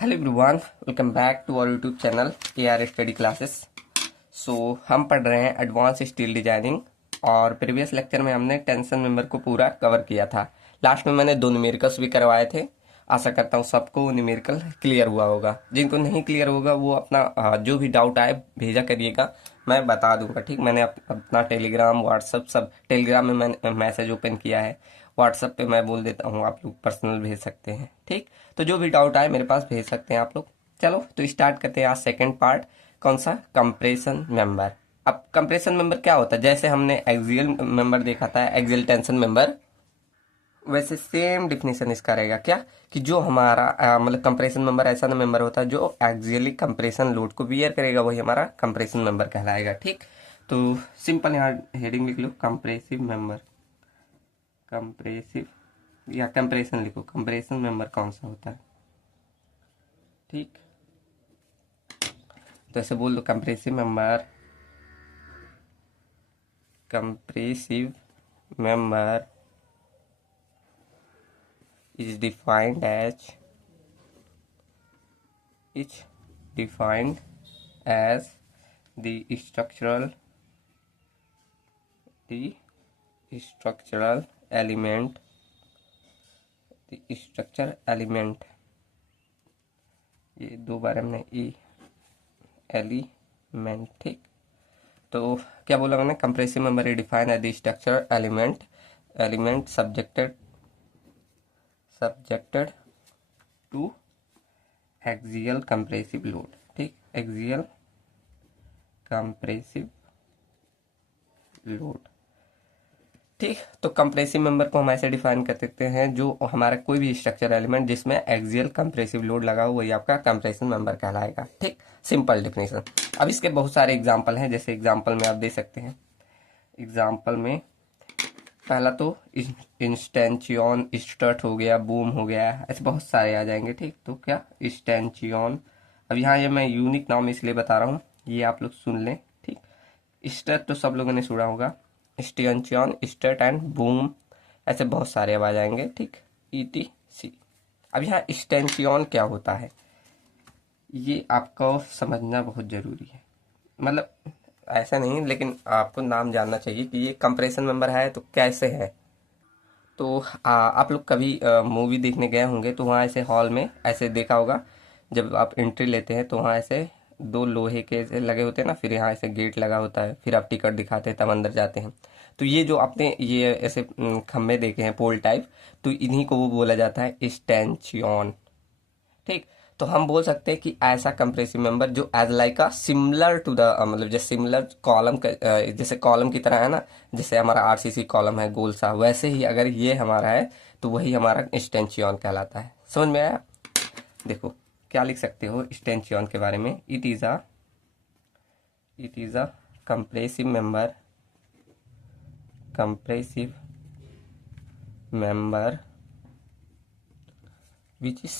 Hello everyone, welcome back to our YouTube channel AR study classes. So हम पढ़ रहे हैं एडवांस स्टील डिजाइनिंग और प्रीवियस लेक्चर में हमने टेंशन मेंबर को पूरा कवर किया था। लास्ट में मैंने 2 न्यूमेरिकल्स भी करवाए थे। आशा करता हूँ सबको न्यूमेरिकल क्लियर हुआ होगा। जिनको नहीं क्लियर होगा वो अपना जो भी डाउट आए भेजा करिएगा, मैं बता दूंगा। ठीक, मैंने अपना टेलीग्राम व्हाट्सअप सब, टेलीग्राम में मैंने मैसेज ओपन किया है, व्हाट्सअप पे मैं बोल देता हूँ, आप लोग पर्सनल भेज सकते हैं। ठीक, तो जो भी डाउट आए मेरे पास भेज सकते हैं आप लोग। चलो तो स्टार्ट करते हैं आज सेकंड पार्ट। कौन सा? Compression member. अब कंप्रेशन मेंबर क्या होता है? जैसे हमने एक्सियल मेंबर देखा था, एक्सियल टेंशन मेंबर, वैसे सेम डिफिनेशन इसका रहेगा। क्या कि जो हमारा मतलब कंप्रेशन मेंबर ऐसा ना मेंबर होता है जो एक्सियली कंप्रेशन लोड को बियर करेगा, वही हमारा कंप्रेशन मेंबर कहलाएगा। ठीक, तो सिंपल यहाँ हेडिंग लिख लो, कंप्रेसिव मेंबर। कंप्रेसिव या कंप्रेशन लिखो, कंप्रेशन मेंबर कौन सा होता है। ठीक, तो ऐसे बोल दो, compressive member. Compressive member is defined as is defined as the the structural element the structure element, ये 2 बार हमने एलिमेंट। ठीक, तो क्या बोला मैंने? Compressive member is defined as the structural element subjected to axial compressive load. ठीक, axial compressive load. ठीक, तो कंप्रेसिव मेंबर को हम ऐसे डिफाइन कर सकते हैं, जो हमारा कोई भी स्ट्रक्चर एलिमेंट जिसमें एक्सियल कंप्रेसिव लोड लगा हो वही आपका कंप्रेशन मेंबर कहलाएगा। ठीक, सिंपल डिफिनेशन। अब इसके बहुत सारे एग्जांपल हैं, जैसे एग्जांपल में आप दे सकते हैं। एग्जांपल में पहला तो इंस्टेंचियन स्टर्ट हो गया, बूम हो गया, ऐसे बहुत सारे आ जाएंगे। ठीक, तो क्या इंस्टेंचियन। अब यहाँ ये मैं यूनिक नाम इसलिए बता रहा हूँ, ये आप लोग सुन लें। ठीक, स्टर्ट तो सब लोगों ने सुना होगा, स्टेंचियन, स्टर्ट एंड बूम, ऐसे बहुत सारे अब आ जाएंगे। ठीक, ETC। अब यहाँ स्टेंचियन क्या होता है ये आपको समझना बहुत जरूरी है। मतलब ऐसा नहीं, लेकिन आपको नाम जानना चाहिए कि ये कंप्रेशन मेंबर है तो कैसे है। तो आप लोग कभी मूवी देखने गए होंगे तो वहाँ ऐसे हॉल में ऐसे देखा होगा, जब आप एंट्री लेते हैं तो वहाँ ऐसे 2 लोहे के ऐसे लगे होते हैं ना, फिर यहाँ ऐसे गेट लगा होता है, फिर आप टिकट दिखाते हैं तब अंदर जाते हैं। तो ये जो आपने ये ऐसे खम्भे देखे हैं पोल टाइप, तो इन्हीं को वो बोला जाता है स्टैंचियन। ठीक, तो हम बोल सकते हैं कि ऐसा कंप्रेसिव मेंबर जो as like a similar to the मतलब जैसे सिमिलर कॉलम जैसे कॉलम की तरह है ना, जैसे हमारा RCC कॉलम है गोल सा, वैसे ही अगर ये हमारा है तो वही हमारा स्टेंचियन कहलाता है। समझ में आया? देखो क्या लिख सकते हो स्टेंचियन के बारे में। It is a compressive member which is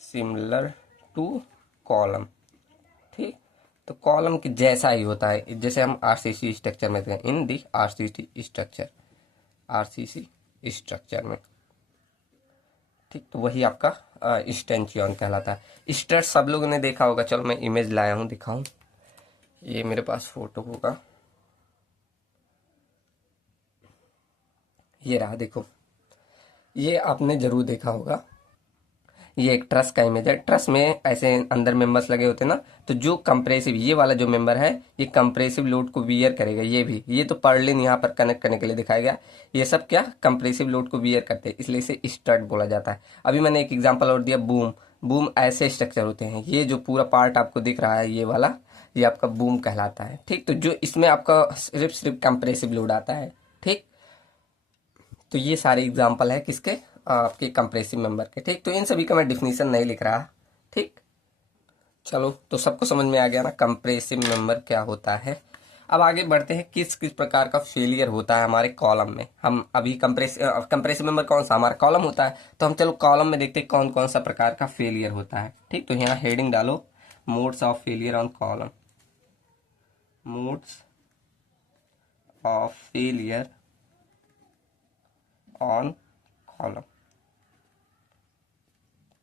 similar to column. ठीक, तो कॉलम के जैसा ही होता है, जैसे हम RCC स्ट्रक्चर में थे, इन दी RCC स्ट्रक्चर में। ठीक, तो वही आपका स्टेंचियन कहलाता है। स्ट्रट सब लोगों ने देखा होगा, चलो मैं इमेज लाया हूँ दिखाऊं, ये मेरे पास फोटो होगा, ये रहा, देखो ये आपने जरूर देखा होगा। ये एक ट्रस का इमेज है। ट्रस में ऐसे अंदर मेंबर्स लगे होते हैं ना, तो जो कंप्रेसिव ये वाला जो मेंबर है ये कंप्रेसिव लोड को बियर करेगा। ये भी, ये तो पर्लिन यहाँ पर कनेक्ट करने के लिए दिखाया गया, ये सब क्या कंप्रेसिव लोड को बियर करते हैं, इसलिए इसे स्टड बोला जाता है। अभी मैंने एक एग्जाम्पल और दिया, बूम। बूम ऐसे स्ट्रक्चर होते हैं, ये जो पूरा पार्ट आपको दिख रहा है ये वाला, ये आपका बूम कहलाता है। ठीक, तो जो इसमें आपका सिर्फ कंप्रेसिव लोड आता है। ठीक, तो ये सारे एग्जाम्पल है किसके? आपके कंप्रेसिव मेंबर के। ठीक, तो इन सभी का मैं डिफिनीशन नहीं लिख रहा। ठीक, चलो तो सबको समझ में आ गया ना कंप्रेसिव मेंबर क्या होता है। अब आगे बढ़ते हैं, किस किस प्रकार का फेलियर होता है हमारे कॉलम में। हम अभी कंप्रेसिव मेंबर कौन सा? हमारा कॉलम होता है। तो हम चलो कॉलम में देखते हैं कौन कौन सा प्रकार का फेलियर होता है। ठीक, तो यहाँ हेडिंग डालो, modes of failure on column. Modes of failure on column.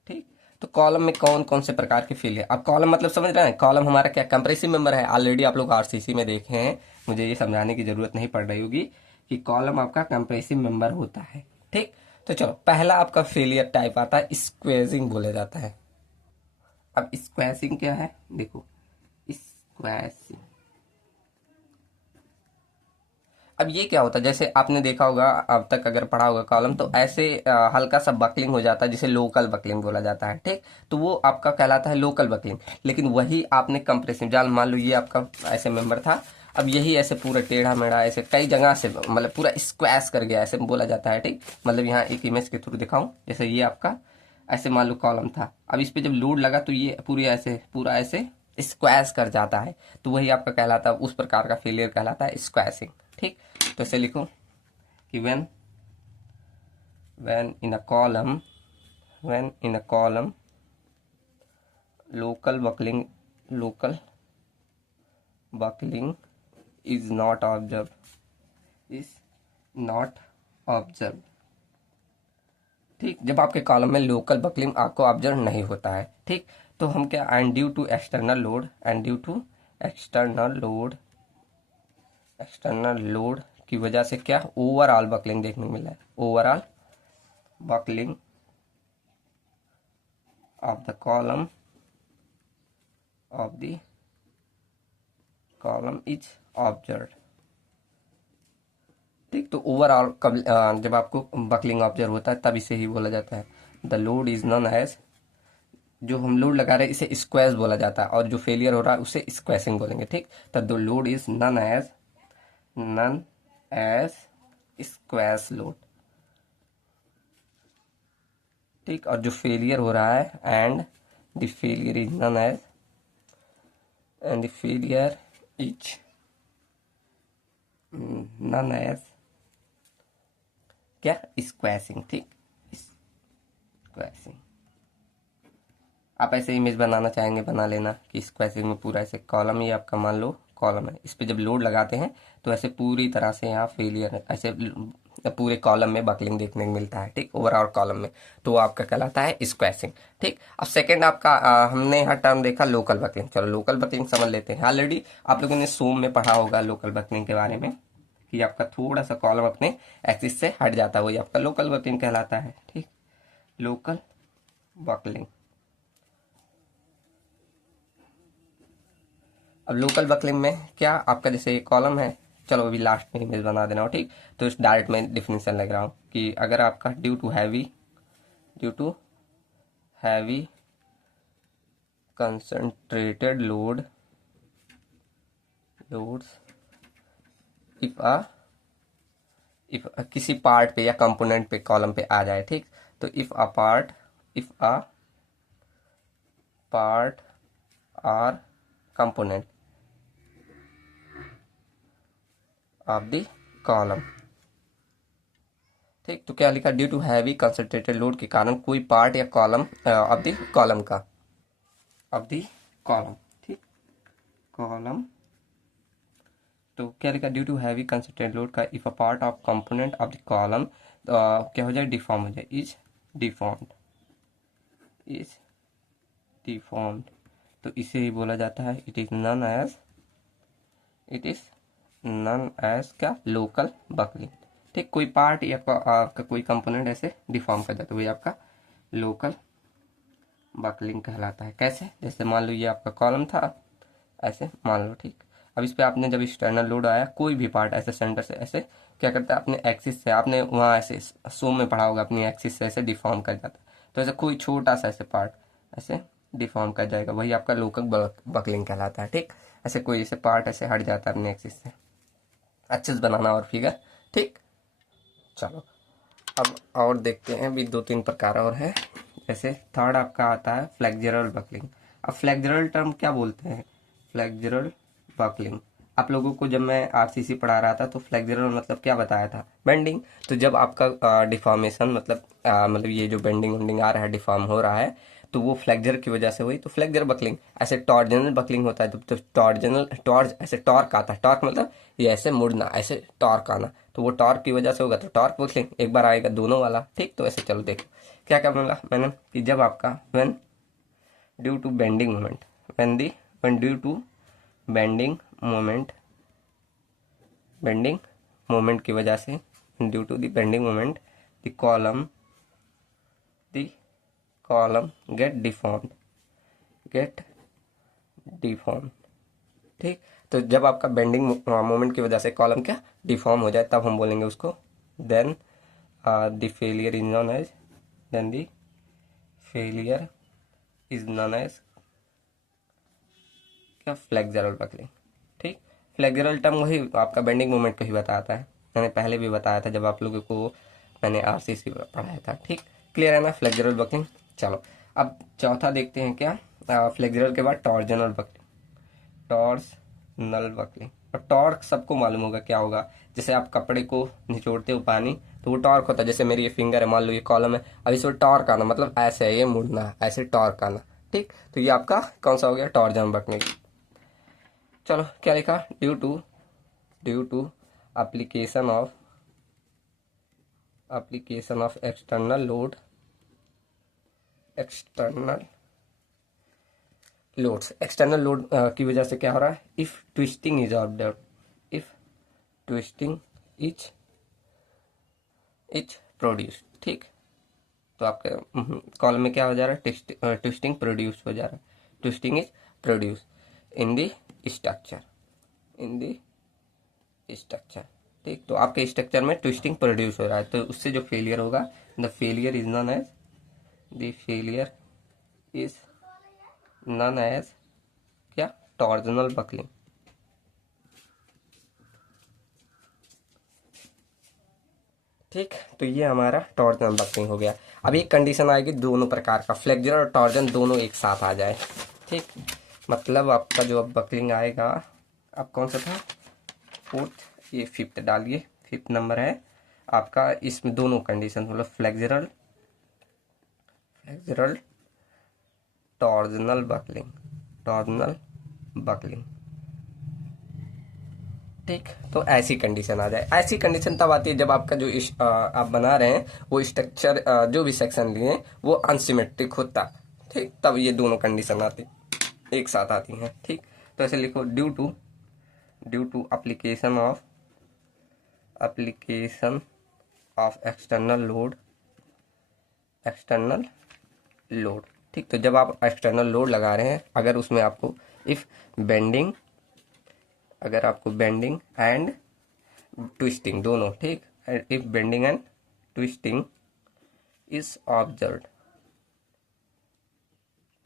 ठीक, तो कॉलम में कौन कौन से प्रकार के फील्ड है। अब कॉलम मतलब समझ रहे हैं, कॉलम हमारा क्या कंप्रेसिव मेंबर है। ऑलरेडी आप लोग आरसीसी में देखे हैं, मुझे ये समझाने की जरूरत नहीं पड़ रही होगी कि कॉलम आपका कंप्रेसिव मेंबर होता है। ठीक, तो चलो पहला आपका फेलियर टाइप आता है स्क्वेजिंग बोला जाता है। अब स्क्वैशिंग क्या है, देखो स्क्वैशिंग। अब ये क्या होता है, जैसे आपने देखा होगा अब तक अगर पढ़ा होगा कॉलम, तो ऐसे हल्का सा बकलिंग हो जाता है जिसे लोकल बकलिंग बोला जाता है। ठीक, तो वो आपका कहलाता है लोकल बकलिंग। लेकिन वही आपने कंप्रेसिव जाल, मान लो ये आपका ऐसे मेंबर था, अब यही ऐसे पूरा टेढ़ा मेढ़ा ऐसे कई जगह से मतलब पूरा स्क्वैश कर गया, ऐसे बोला जाता है। ठीक, मतलब यहाँ एक इमेज के थ्रू दिखाऊं, जैसे ये आपका ऐसे मान लो कॉलम था, अब इस पे जब लोड लगा तो ये पूरा ऐसे स्क्वैश कर जाता है, तो वही आपका कहलाता है, उस प्रकार का फेलियर कहलाता है स्क्वैशिंग। ठीक, तो ऐसे लिखो कि when in a column local buckling is not observed। ठीक, जब आपके कॉलम में लोकल बकलिंग आपको ऑब्जर्व नहीं होता है। ठीक, तो हम क्या, and due to external load की वजह से क्या ओवरऑल बकलिंग देखने को मिला है। Overall buckling of the column is observe. ठीक, तो ओवरऑल जब आपको बकलिंग ऑब्जर्व होता है तब इसे ही बोला जाता है the load is known as, जो हम लोड लगा रहे हैं इसे स्क्वैश बोला जाता है, और जो फेलियर हो रहा है उसे स्क्वैशिंग बोलेंगे। ठीक, तो the load is known as squash load. ठीक, और जो फेलियर हो रहा है and the failure is known as क्या, स्क्वैशिंग। ठीक, स्क्वैशिंग। आप ऐसे इमेज बनाना चाहेंगे बना लेना कि स्क्वैशिंग में पूरा ऐसे कॉलम ही आपका मान लो कॉलम है, इस पे जब लोड लगाते हैं तो ऐसे पूरी तरह से यहाँ फेलियर ऐसे पूरे कॉलम में बकलिंग देखने को मिलता है। ठीक, ओवरऑल कॉलम में, तो वो आपका कहलाता है स्क्वैशिंग। ठीक, अब सेकंड आपका हमने यहाँ टर्म देखा लोकल बकलिंग। चलो लोकल बकलिंग समझ लेते हैं। ऑलरेडी आप लोगों ने सोम में पढ़ा होगा लोकल बकलिंग के बारे में, कि आपका थोड़ा सा कॉलम अपने एक्सिस से हट जाता है, वही आपका लोकल बकलिंग कहलाता है। ठीक, लोकल बकलिंग। अब लोकल बकलिंग में क्या आपका, जैसे ये कॉलम है, चलो अभी लास्ट में इमेज बना देना हो। ठीक, तो इस डायरेक्ट में डिफिनेशन लग रहा हूँ कि अगर आपका due to heavy concentrated loads if किसी पार्ट पे या कंपोनेंट पे कॉलम पे आ जाए। ठीक, तो if a part or component of the column. ठीक, तो क्या लिखा, due to heavy concentrated load के कारण कोई पार्ट या कॉलम ऑफ द कॉलम ठीक, कॉलम, तो क्या लिखा, due to heavy concentrated load का if a part of component of the column क्या हो जाए, डिफॉर्म हो जाए, इज डिफॉर्म्ड, तो इसे ही बोला जाता है इट इज नन एज क्या, लोकल बकलिंग। ठीक, कोई पार्ट या आपका कोई कंपोनेंट ऐसे डिफॉर्म कर जाता है, वही आपका लोकल बकलिंग कहलाता है। कैसे, जैसे मान लो ये आपका कॉलम था, ऐसे मान लो। ठीक, अब इस पे आपने जब एक्सटर्नल लोड आया, कोई भी पार्ट ऐसे सेंटर से ऐसे क्या करता है, अपने एक्सिस से, आपने वहाँ ऐसे सो में पढ़ा होगा, अपनी एक्सिस से ऐसे डिफॉर्म कर जाता है। तो ऐसे कोई छोटा सा ऐसे पार्ट ऐसे डिफॉर्म कर जाएगा, वही आपका लोकल बकलिंग कहलाता है। ठीक, ऐसे कोई ऐसे पार्ट ऐसे हट जाता है अपने एक्सिस से, अच्छे से बनाना और फिगर। ठीक, चलो अब और देखते हैं भी, दो तीन प्रकार और है। जैसे थर्ड आपका आता है फ्लेक्सुरल बकलिंग। अब फ्लेक्सुरल टर्म क्या बोलते हैं, फ्लेक्सुरल बकलिंग। आप लोगों को जब मैं आरसीसी पढ़ा रहा था तो फ्लेक्सुरल मतलब क्या बताया था, बेंडिंग। तो जब आपका डिफॉर्मेशन मतलब ये जो बेंडिंग वेंडिंग आ रहा है, डिफॉर्म हो रहा है, तो वो फ्लेक्जर की वजह से हुई, तो फ्लेक्जर बकलिंग। ऐसे टॉर्जनल बकलिंग होता है तो टॉर्ज ऐसे टॉर्क आता है, टॉर्क मतलब ये ऐसे मुड़ना, ऐसे टॉर्क आना, तो वो टॉर्क की वजह से होगा तो टॉर्क बकलिंग। एक बार आएगा दोनों वाला, ठीक। तो ऐसे चलो देखो क्या क्या बोला मैंने कि जब आपका when due to bending moment, when due to bending moment, bending moment की वजह से, due to the bending moment the column get deform, ठीक। तो जब आपका बेंडिंग मोमेंट की वजह से कॉलम क्या डिफॉर्म हो जाए, तब हम बोलेंगे उसको then the failure is known as क्या फ्लेक्सरल बकलिंग, ठीक। फ्लेक्सरल टर्म वही आपका बेंडिंग मोमेंट को ही बताता है, मैंने पहले भी बताया था जब आप लोगों को मैंने आरसीसी पढ़ाया था, ठीक। क्लियर है ना फ्लेक्सरल बकलिंग। चलो अब चौथा देखते हैं क्या, फ्लेक्सरल के बाद टॉर्जनल बकलिंग। टॉर्जनल बकलिंग, और टॉर्क सबको मालूम होगा क्या होगा, जैसे आप कपड़े को निचोड़ते हो पानी तो वो टॉर्क होता है, जैसे मेरी ये फिंगर है, मान लो ये कॉलम है, अब इसमें टॉर्क आना मतलब ऐसे है, ये मुड़ना, ऐसे टॉर्क आना, ठीक। तो ये आपका कौन सा हो गया, टॉर्जनल बकलिंग। चलो क्या लिखा, due to application of external load की वजह से क्या हो रहा है, इफ ट्विस्टिंग इज प्रोड्यूस, ठीक। तो आपके कॉलम में क्या हो जा रहा है, ट्विस्टिंग प्रोड्यूस हो जा रहा है, twisting is produce in the structure, ठीक। तो आपके स्ट्रक्चर में ट्विस्टिंग प्रोड्यूस हो रहा है, तो उससे जो फेलियर होगा, the failure is known as क्या, टॉर्जनल बकलिंग, ठीक। तो ये हमारा टॉर्जन बकलिंग हो गया। अब एक कंडीशन आएगी दोनों प्रकार का, फ्लेक्सर और टॉर्जन दोनों एक साथ आ जाए, ठीक। मतलब आपका जो अब बकलिंग आएगा, अब कौन सा था, फोर्थ, ये फिफ्थ डालिए, फिफ्थ नंबर है आपका, इसमें दोनों कंडीशन मतलब फ्लेक्सरल टॉर्जनल बकलिंग, ठीक। तो ऐसी कंडीशन आ जाए, ऐसी कंडीशन तब आती है जब आपका जो आप बना रहे हैं वो स्ट्रक्चर, जो भी सेक्शन लिए वो अनसिमेट्रिक होता, ठीक। तब ये दोनों कंडीशन आती, एक साथ आती हैं, ठीक। तो ऐसे लिखो, due to application of external load, ठीक। तो जब आप एक्सटर्नल लोड लगा रहे हैं, अगर उसमें आपको अगर आपको बेंडिंग एंड ट्विस्टिंग दोनों, ठीक, if bending and twisting is observe,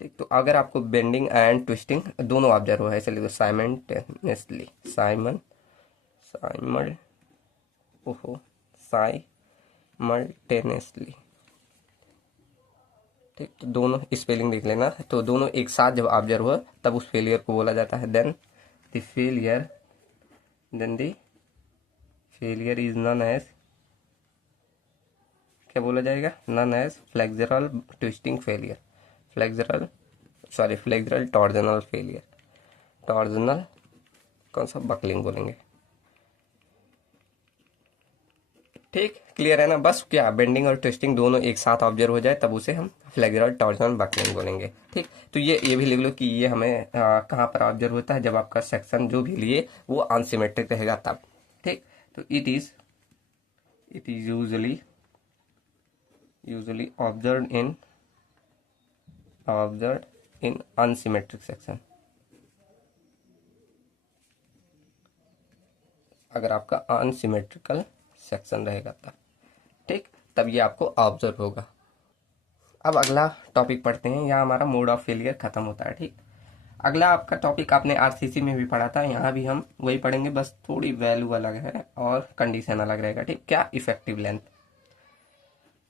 ठीक। तो अगर आपको बेंडिंग एंड ट्विस्टिंग दोनों ऑब्जर्व हो है, इसलिए तो साइमल्टेनियसली, ठीक। तो दोनों स्पेलिंग देख लेना, तो दोनों एक साथ जब ऑब्जर्व हो तब उस फेलियर को बोला जाता है then the failure is known as क्या बोला जाएगा, known as flexural torsional failure, torsional कौन सा बकलिंग बोलेंगे, ठीक। क्लियर है ना, बस क्या बेंडिंग और ट्विस्टिंग दोनों एक साथ ऑब्जर्व हो जाए तब उसे हम फ्लेक्सरल टॉर्जनल बकलिंग बोलेंगे, ठीक। तो ये भी लिख लो कि ये हमें कहाँ पर ऑब्जर्व होता है, जब आपका सेक्शन जो भी लिए वो अनसिमेट्रिक रहेगा तब, ठीक। तो it is usually observe in unsymmetric section, अगर आपका अनसिमेट्रिकल सेक्शन रहेगा तब, ठीक। तब ये आपको ऑब्जर्व होगा। अब अगला टॉपिक पढ़ते हैं, यहाँ हमारा मोड ऑफ फेलियर खत्म होता है, ठीक। अगला आपका टॉपिक आपने आरसीसी में भी पढ़ा था, यहाँ भी हम वही पढ़ेंगे, बस थोड़ी वैल्यू अलग है और कंडीशन अलग रहेगा, ठीक। क्या, इफेक्टिव लेंथ।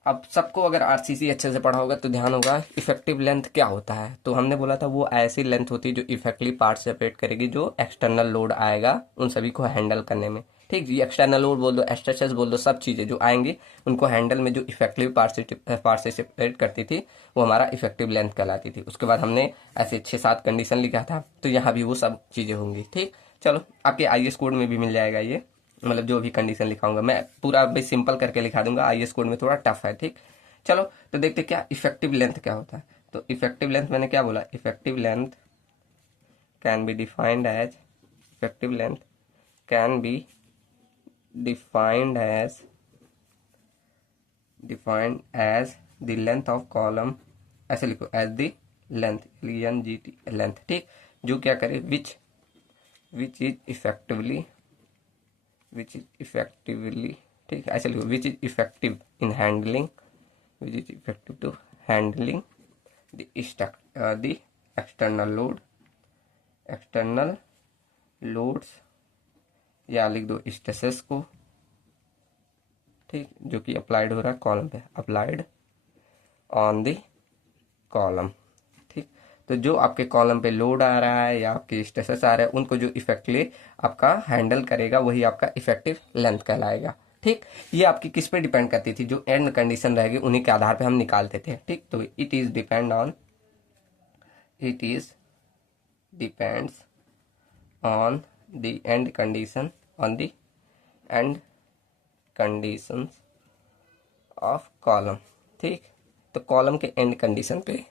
अब सबको अगर आरसीसी अच्छे से पढ़ा होगा तो ध्यान होगा इफेक्टिव लेंथ क्या होता है, तो हमने बोला था वो ऐसी लेंथ होती है जो इफेक्टिवली पार्ट सेपरेट करेगी जो एक्सटर्नल लोड आएगा उन सभी को हैंडल करने में, ठीक, ये एक्सटर्नल लोड बोल दो, एसएसएस बोल दो, सब चीज़ें जो आएंगी उनको हैंडल में जो इफेक्टिव पार्टिसिपेट करती थी वो हमारा इफेक्टिव लेंथ कहलाती थी। उसके बाद हमने ऐसे 6-7 कंडीशन लिखा था, तो यहाँ भी वो सब चीज़ें होंगी। ठीक, चलो आपके आईएएस कोड में भी मिल जाएगा ये, मतलब जो भी कंडीशन लिखाऊंगा मैं पूरा भाई सिंपल करके लिखा दूंगा, आईएएस कोड में थोड़ा टफ है। ठीक, चलो तो देखते क्या इफेक्टिव लेंथ क्या होता है। तो इफेक्टिव लेंथ मैंने क्या बोला, effective length can be defined as, effective length can be defined as the length of column, ऐसे लिखो as the length, LNGT length. ठीक, जो क्या करे विच इज इफेक्टिवली, ठीक ऐसे लिखो, which is effective in handling, which is effective to handling the external loads, या लिख दो स्ट्रेसेस को, ठीक, जो कि अप्लाइड हो रहा है कॉलम पे, अप्लाइड ऑन द कॉलम। ठीक, तो जो आपके कॉलम पे लोड आ रहा है या आपके स्ट्रेसेस आ रहे हैं उनको जो इफेक्टली आपका हैंडल करेगा वही आपका इफेक्टिव लेंथ कहलाएगा। ठीक, ये आपकी किस पे डिपेंड करती थी, जो एंड कंडीशन रहेगी उन्हीं के आधार पे हम निकालते थे। ठीक, तो it is depends on the end condition, on the end conditions of column. ठीक, तो कॉलम के एंड कंडीशन पे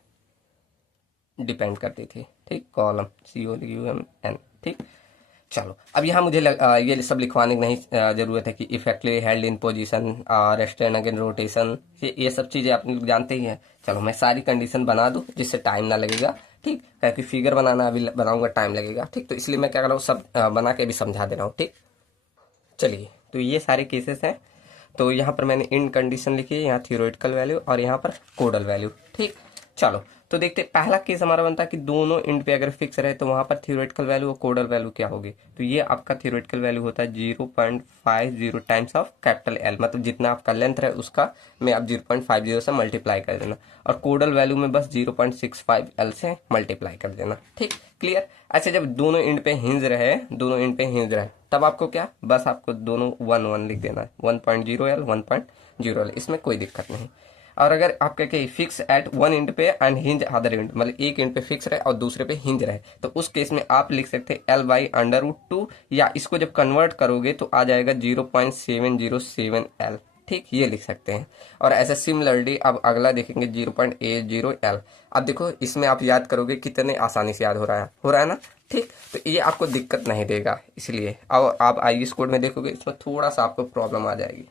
डिपेंड करती थी। ठीक, कॉलम COLUMN। ठीक, चलो अब यहाँ मुझे ये सब लिखवाने की नहीं जरूरत है कि effectively held in position, restrained against rotation, ये सब चीज़ें आप लोग जानते ही हैं। चलो मैं सारी कंडीशन बना दूँ जिससे टाइम ना लगेगा। ठीक, क्योंकि फिगर बनाना अभी बनाऊंगा टाइम लगेगा। ठीक, तो इसलिए मैं क्या कर रहा हूँ, सब बना के भी समझा दे रहा हूँ। ठीक, चलिए तो ये सारे केसेस हैं। तो यहाँ पर मैंने इन कंडीशन लिखी है, यहाँ थियोरेटिकल वैल्यू और यहाँ पर कोडल वैल्यू। ठीक, चलो तो देखते पहला केस हमारा बनता है कि दोनों इंड पे अगर फिक्स रहे तो वहां पर थियोरेटिकल वैल्यू और कोडल वैल्यू क्या होगी। तो ये आपका थियोरेटिकल वैल्यू होता है 0.50 टाइम्स ऑफ कैपिटल एल, मतलब जितना आपका लेंथ है उसका में आप 0.50 से मल्टीप्लाई कर देना, और कोडल वैल्यू में बस 0.65 एल से मल्टीप्लाई कर देना। ठीक, क्लियर। ऐसे जब दोनों इंड पे हिंज रहे, तब आपको क्या, बस आपको दोनों 1 लिख देना है, 1.0 L 1.0 L, इसमें कोई दिक्कत नहीं। और अगर आप कहे फिक्स एट वन इंड पे एंड हिंज अदर इंड, मतलब एक इंड पे फिक्स रहे और दूसरे पे हिंज रहे, तो उस केस में आप लिख सकते हैं L/√2, या इसको जब कन्वर्ट करोगे तो आ जाएगा 0.707 L। ठीक, ये लिख सकते हैं। और ऐसे सिमिलरली अब अगला देखेंगे 0.80 L। अब देखो इसमें आप याद करोगे कितने आसानी से याद हो रहा है ना। ठीक, तो ये आपको दिक्कत नहीं देगा, इसलिए अब आप आईएएस कोड में देखोगे इसमें थोड़ा सा आपको प्रॉब्लम आ जाएगी।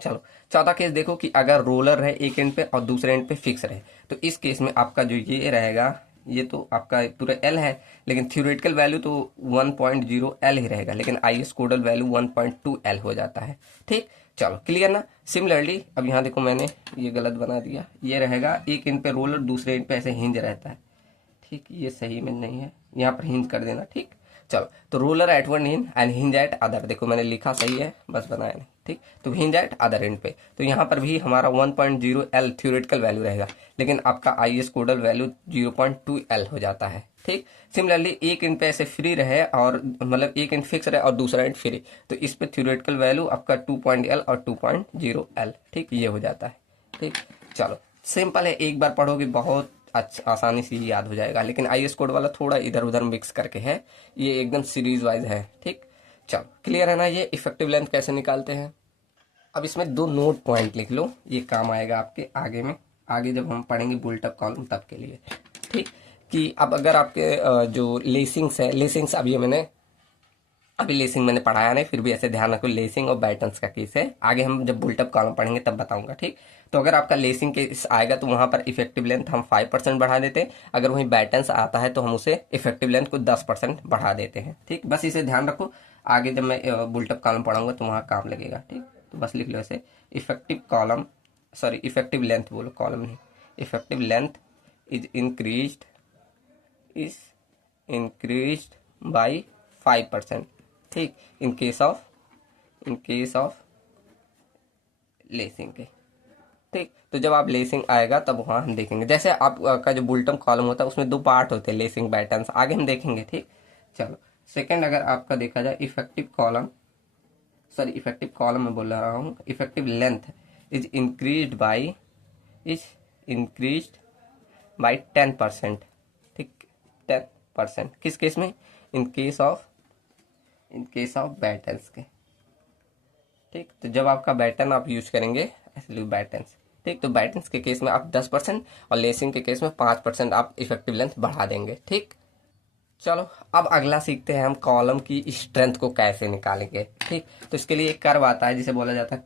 चलो चौथा केस देखो कि अगर रोलर रहे एक एंड पे और दूसरे एंड पे फिक्स रहे, तो इस केस में आपका जो ये रहेगा, ये तो आपका पूरा एल है, लेकिन थ्योरेटिकल वैल्यू तो 1.0 L ही रहेगा, लेकिन आईएएस कोडल वैल्यू 1.2 L हो जाता है। ठीक, चलो क्लियर ना। सिमिलरली अब यहाँ देखो मैंने ये गलत बना दिया, ये रहेगा एक एंड पे रोलर, दूसरे एंड पे ऐसे हिंज रहता है। ठीक, ये सही में नहीं है, यहाँ पर हिंज कर देना। ठीक, चलो तो roller at one hinge and hinge at other, देखो मैंने लिखा सही है बस बनाया नहीं। ठीक, तो हिंज एट अदर एंड पे, तो यहाँ पर भी हमारा 1.0 L थ्योरेटिकल वैल्यू रहेगा, लेकिन आपका आईएएस कोडल वैल्यू 0.2 L हो जाता है। ठीक, सिमिलरली एक एंड पे ऐसे फ्री रहे, और मतलब एक एंड फिक्स रहे और दूसरा एंड फ्री, तो इस पे थ्योरेटिकल वैल्यू आपका 2.L और 2.0 L। ठीक, ये हो जाता है। ठीक, चलो सिंपल है, एक बार पढ़ोगे बहुत अच्छा आसानी से ही याद हो जाएगा, लेकिन आईएएस कोड वाला थोड़ा इधर उधर मिक्स करके है, ये एकदम सीरीज वाइज है। ठीक, चलो क्लियर है ना। ये इफेक्टिव लेंथ कैसे निकालते हैं, अब इसमें 2 नोट पॉइंट लिख लो, ये काम आएगा आपके आगे में, आगे जब हम पढ़ेंगे बुल्ट अप कॉलम तब के लिए। ठीक, कि अब अगर आपके जो लेसिंग्स है, लेसिंग्स अभी लेसिंग मैंने पढ़ाया नहीं, फिर भी ऐसे ध्यान रखो, लेसिंग और बैटन्स का केस है, आगे हम जब बुल्ट अप कॉलम पढ़ेंगे तब बताऊंगा। ठीक, तो अगर आपका लेसिंग केस आएगा तो वहां पर इफेक्टिव लेंथ हम 5% बढ़ा देते हैं, अगर वहीं बैटन्स आता है तो हम उसे इफेक्टिव लेंथ को 10% बढ़ा देते हैं। ठीक, बस इसे ध्यान रखो, आगे जब मैं बुल्ट अप कॉलम पढ़ाऊंगा तो वहां काम लगेगा। ठीक, तो बस लिख लो ऐसे, इफेक्टिव लेंथ बोलो, कॉलम नहीं, effective length is increased by 5%। ठीक, इन केस ऑफ लेसिंग के। ठीक, तो जब आप लेसिंग आएगा तब वहां हम देखेंगे, जैसे आपका जो बुल्टम कॉलम होता है उसमें 2 पार्ट होते हैं, लेसिंग बैटन्स, आगे हम देखेंगे। ठीक, चलो सेकंड अगर आपका देखा जाए इफेक्टिव सॉरी इफेक्टिव कॉलम में बोल रहा हूँ, effective length is increased by 10%। ठीक, 10%। किस केस में? इन केस ऑफ बैटन्स के। ठीक, तो जब आपका बैटन आप यूज करेंगे, ऐसे लिखो बैटन्स। ठीक, तो बैटन्स के केस में आप 10% और लेसिंग के केस में 5% आप इफेक्टिव लेंथ बढ़ा देंगे। ठीक, चलो अब अगला सीखते हैं हम कॉलम की स्ट्रेंथ को कैसे निकालेंगे। ठीक, तो इसके लिए एक कर्व आता है जिसे बोला जाता है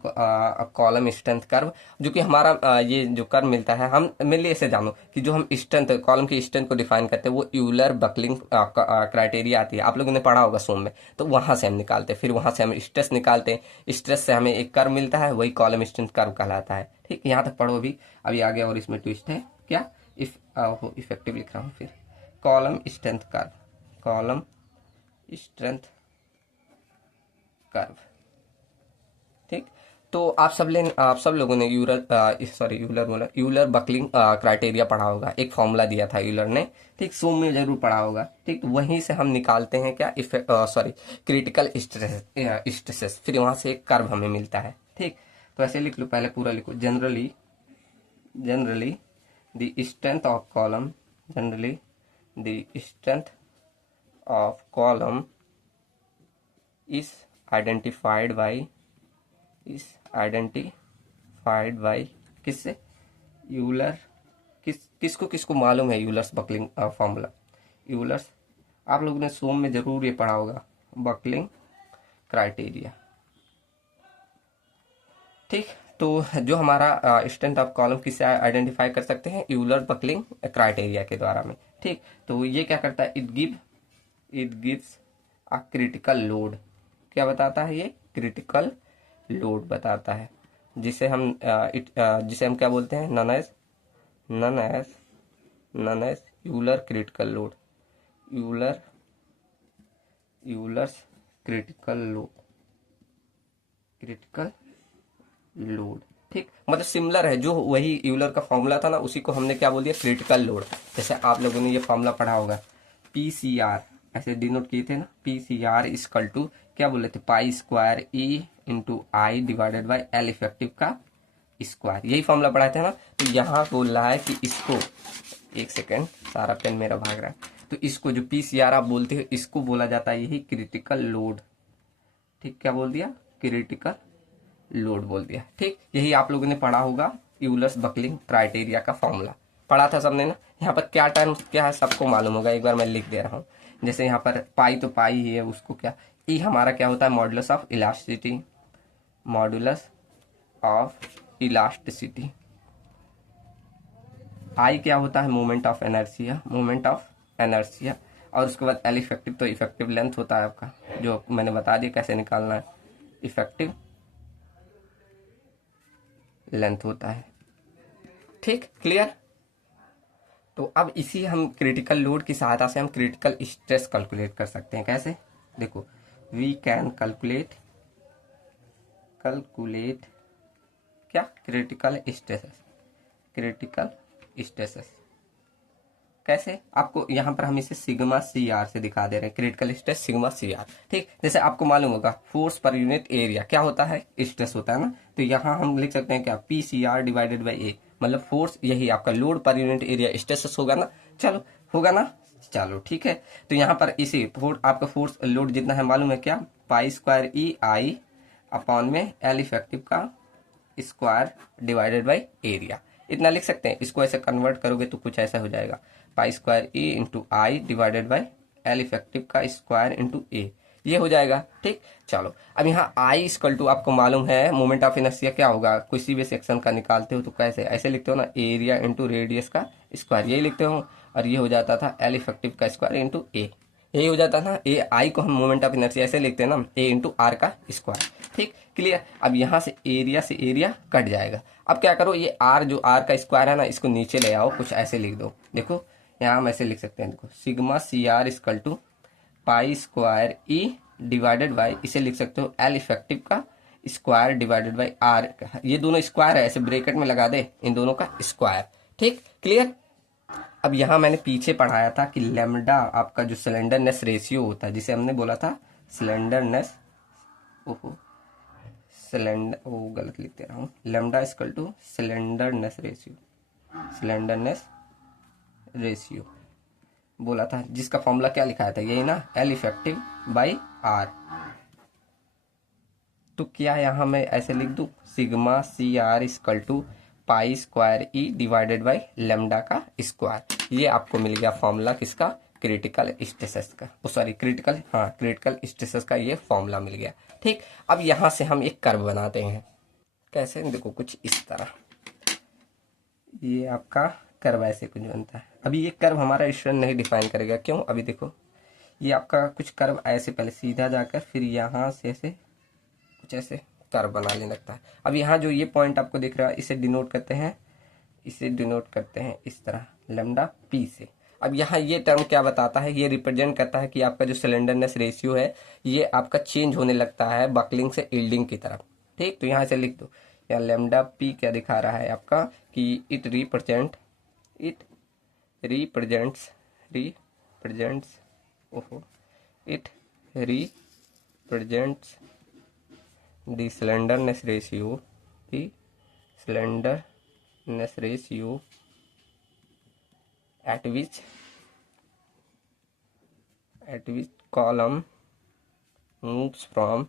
कॉलम स्ट्रेंथ कर्व, जो कि हमारा ये जो कर्व मिलता है, हम मेनली ऐसे जानो कि जो हम स्ट्रेंथ कॉलम की स्ट्रेंथ को डिफाइन करते हैं वो यूलर बकलिंग क्राइटेरिया आती है, आप लोगों ने पढ़ा होगा सोम में, तो वहां से हम निकालते हैं, फिर वहां से हम स्ट्रेस निकालते हैं, स्ट्रेस से हमें एक कर्व मिलता है, वही कॉलम स्ट्रेंथ कर्व कहलाता है। ठीक, यहाँ तक पढ़ो अभी आगे और इसमें ट्विस्ट है क्या, इफेक्टिव लिख रहा हूँ, फिर column strength curve, column strength curve. ठीक, तो आप सब लोगों ने यूलर बकलिंग क्राइटेरिया पढ़ा होगा, एक फॉर्मूला दिया था यूलर ने। ठीक, सोम में जरूर पढ़ा होगा। ठीक, तो वहीं से हम निकालते हैं क्या, क्रिटिकल स्ट्रेसेस, फिर वहां से एक कर्व हमें मिलता है। ठीक, तो ऐसे लिख लो, पहले पूरा लिखो, generally the strength of column, generally the strength of column is identified by किससे, यूलर, किसको मालूम है यूलर्स बकलिंग फॉर्मूला, यूलर्स आप लोगों ने सोम में जरूर ये पढ़ा होगा, बकलिंग क्राइटेरिया। ठीक, तो जो हमारा स्ट्रेंथ ऑफ कॉलम किससे आइडेंटिफाई कर सकते हैं, यूलर बकलिंग क्राइटेरिया के द्वारा में। ठीक, तो ये क्या करता है, it gives a critical load. क्या बताता है ये, क्रिटिकल लोड बताता है, जिसे हम क्या बोलते हैं, known as Euler critical load, Euler's critical load. ठीक, मतलब सिमिलर है, जो वही यूलर का फॉर्मूला था ना, उसी को हमने क्या बोल दिया, क्रिटिकल लोड। जैसे आप लोगों ने ये फॉर्मूला पढ़ा होगा, PCR ऐसे डिनोट किए थे ना, PCR इक्वल टू क्या बोले थे, पाई square E into I divided by L effective का स्क्वायर, यही फॉर्मूला पढ़ाए थे ना। तो यहाँ बोल रहा है कि इसको, एक सेकेंड सारा पेन मेरा भाग रहा है, तो इसको जो PCR आप बोलते हो, इसको बोला जाता है यही क्रिटिकल लोड। ठीक, क्या बोल दिया, क्रिटिकल लोड बोल दिया। ठीक, यही आप लोगों ने पढ़ा होगा, यूलर्स बकलिंग क्राइटेरिया का फॉर्मूला पढ़ा था सबने ना। यहाँ पर क्या टर्म क्या है सबको मालूम होगा, एक बार मैं लिख दे रहा हूँ। जैसे यहाँ पर पाई तो पाई ही है, उसको क्या, ई हमारा क्या होता है, modulus of elasticity, modulus of elasticity. I क्या होता है, मोमेंट ऑफ एनर्जिया, और उसके बाद एल इफेक्टिव, तो इफेक्टिव लेंथ होता है आपका, जो मैंने बता दिया कैसे निकालना है, इफेक्टिव लेंथ होता है। ठीक, क्लियर। तो अब इसी हम क्रिटिकल लोड की सहायता से हम क्रिटिकल स्ट्रेस कैलकुलेट कर सकते हैं। कैसे, देखो, वी कैन कैलकुलेट क्या, क्रिटिकल स्ट्रेसेस। कैसे, आपको यहाँ पर हम इसे सिग्मा CR से दिखा दे रहे हैं, क्रिटिकल स्ट्रेस सिग्मा CR। ठीक, जैसे आपको मालूम होगा फोर्स पर यूनिट एरिया क्या होता है, स्ट्रेस होता है ना, तो यहाँ हम लिख सकते हैं क्या, PCR डिवाइडेड बाई A, मतलब फोर्स, यही आपका load per unit area stress होगा ना, चलो होगा ना, चलो ठीक है। तो यहाँ पर इसी आपका फोर्स लोड जितना है मालूम है क्या, पाई स्क्वायर EI अपॉन में एल इफेक्टिव का स्क्वायर डिवाइडेड बाई एरिया, इतना लिख सकते हैं। इसको ऐसे कन्वर्ट करोगे तो कुछ ऐसा हो जाएगा, पाई square E into I divided by L effective का स्क्वायर इंटू A, ये हो जाएगा। ठीक, चलो अब यहाँ आई इक्वल टू आपको मालूम है मोमेंट ऑफ इनर्शिया क्या होगा, किसी भी सेक्शन का निकालते हो तो कैसे ऐसे लिखते हो ना, एरिया इंटू रेडियस का स्क्वायर, यही लिखते हो, और ये हो जाता था एल इफेक्टिव का स्क्वायर इंटू A, यही हो जाता था। ए आई को हम मोमेंट ऑफ इनर्शिया ऐसे लिखते हैं ना, A इंटू आर का स्क्वायर। ठीक, क्लियर। अब यहाँ से एरिया कट जाएगा। अब क्या करो, ये आर जो आर का स्क्वायर है ना, इसको नीचे ले आओ, कुछ ऐसे लिख दो। देखो यहाँ हम ऐसे लिख सकते हैं, देखो sigma CR equal to pi square E divided by, इसे लिख सकते हो एल इफेक्टिव का स्क्वायर डिवाइडेड बाई आर, ये दोनों स्क्वायर है, ऐसे ब्रैकेट में लगा दे इन दोनों का स्क्वायर। ठीक, क्लियर। अब यहाँ मैंने पीछे पढ़ाया था कि लेमडा आपका जो सिलेंडरनेस रेशियो होता है, जिसे हमने बोला था सिलेंडरनेस सिलेंडर, वो गलत लिख दे रहा हूँ, lambda equal to slenderness ratio, slenderness ratio बोला था, जिसका फॉर्मूला क्या लिखाया था, यही ना, एल इफेक्टिव बाई आर। तो क्या यहाँ मैं ऐसे लिख दूँ, sigma C R equal to pi square E divided by lambda का स्क्वायर। ये आपको मिल गया फॉर्मूला किसका, क्रिटिकल स्ट्रेसेस का, सॉरी क्रिटिकल, हाँ क्रिटिकल स्ट्रेसेस का ये फॉर्मूला मिल गया। ठीक, अब यहाँ से हम एक कर्व बनाते हैं। कैसे, देखो कुछ इस तरह, ये आपका कर्व ऐसे कुछ बनता है। अभी ये कर्व हमारा स्टूडेंट नहीं डिफाइन करेगा, क्यों, अभी देखो ये आपका कुछ कर्व ऐसे पहले सीधा जाकर फिर यहाँ से ऐसे कुछ ऐसे कर्व बनाने लगता है। अब यहाँ जो ये पॉइंट आपको दिख रहा है, इसे डिनोट करते हैं, इसे डिनोट करते हैं इस तरह लेमडा पी से। अब यहाँ ये टर्म क्या बताता है, ये रिप्रेजेंट करता है कि आपका जो सिलेंडरनेस रेशियो है ये आपका चेंज होने लगता है बकलिंग से यील्डिंग की तरफ। ठीक, तो यहाँ से लिख दो, यहाँ लेमडा पी क्या दिखा रहा है आपका कि इट रिप्रेजेंट्स ओहो it represents the slenderness ratio at which column moves from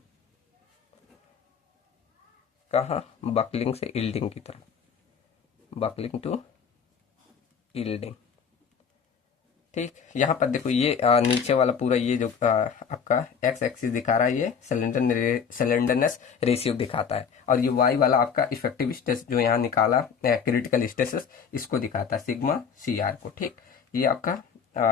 कहाँ, बकलिंग से यील्डिंग की तरफ, बकलिंग टू यील्डिंग। ठीक, यहाँ पर देखो ये नीचे वाला पूरा ये जो आपका एक्स एक्सिस दिखा रहा है ये सिलेंडरनेस रेशियो दिखाता है, और ये वाई वाला आपका इफेक्टिव स्ट्रेस जो यहाँ निकाला क्रिटिकल स्ट्रेसेस इसको दिखाता है, सिग्मा सी आर को। ठीक, ये आपका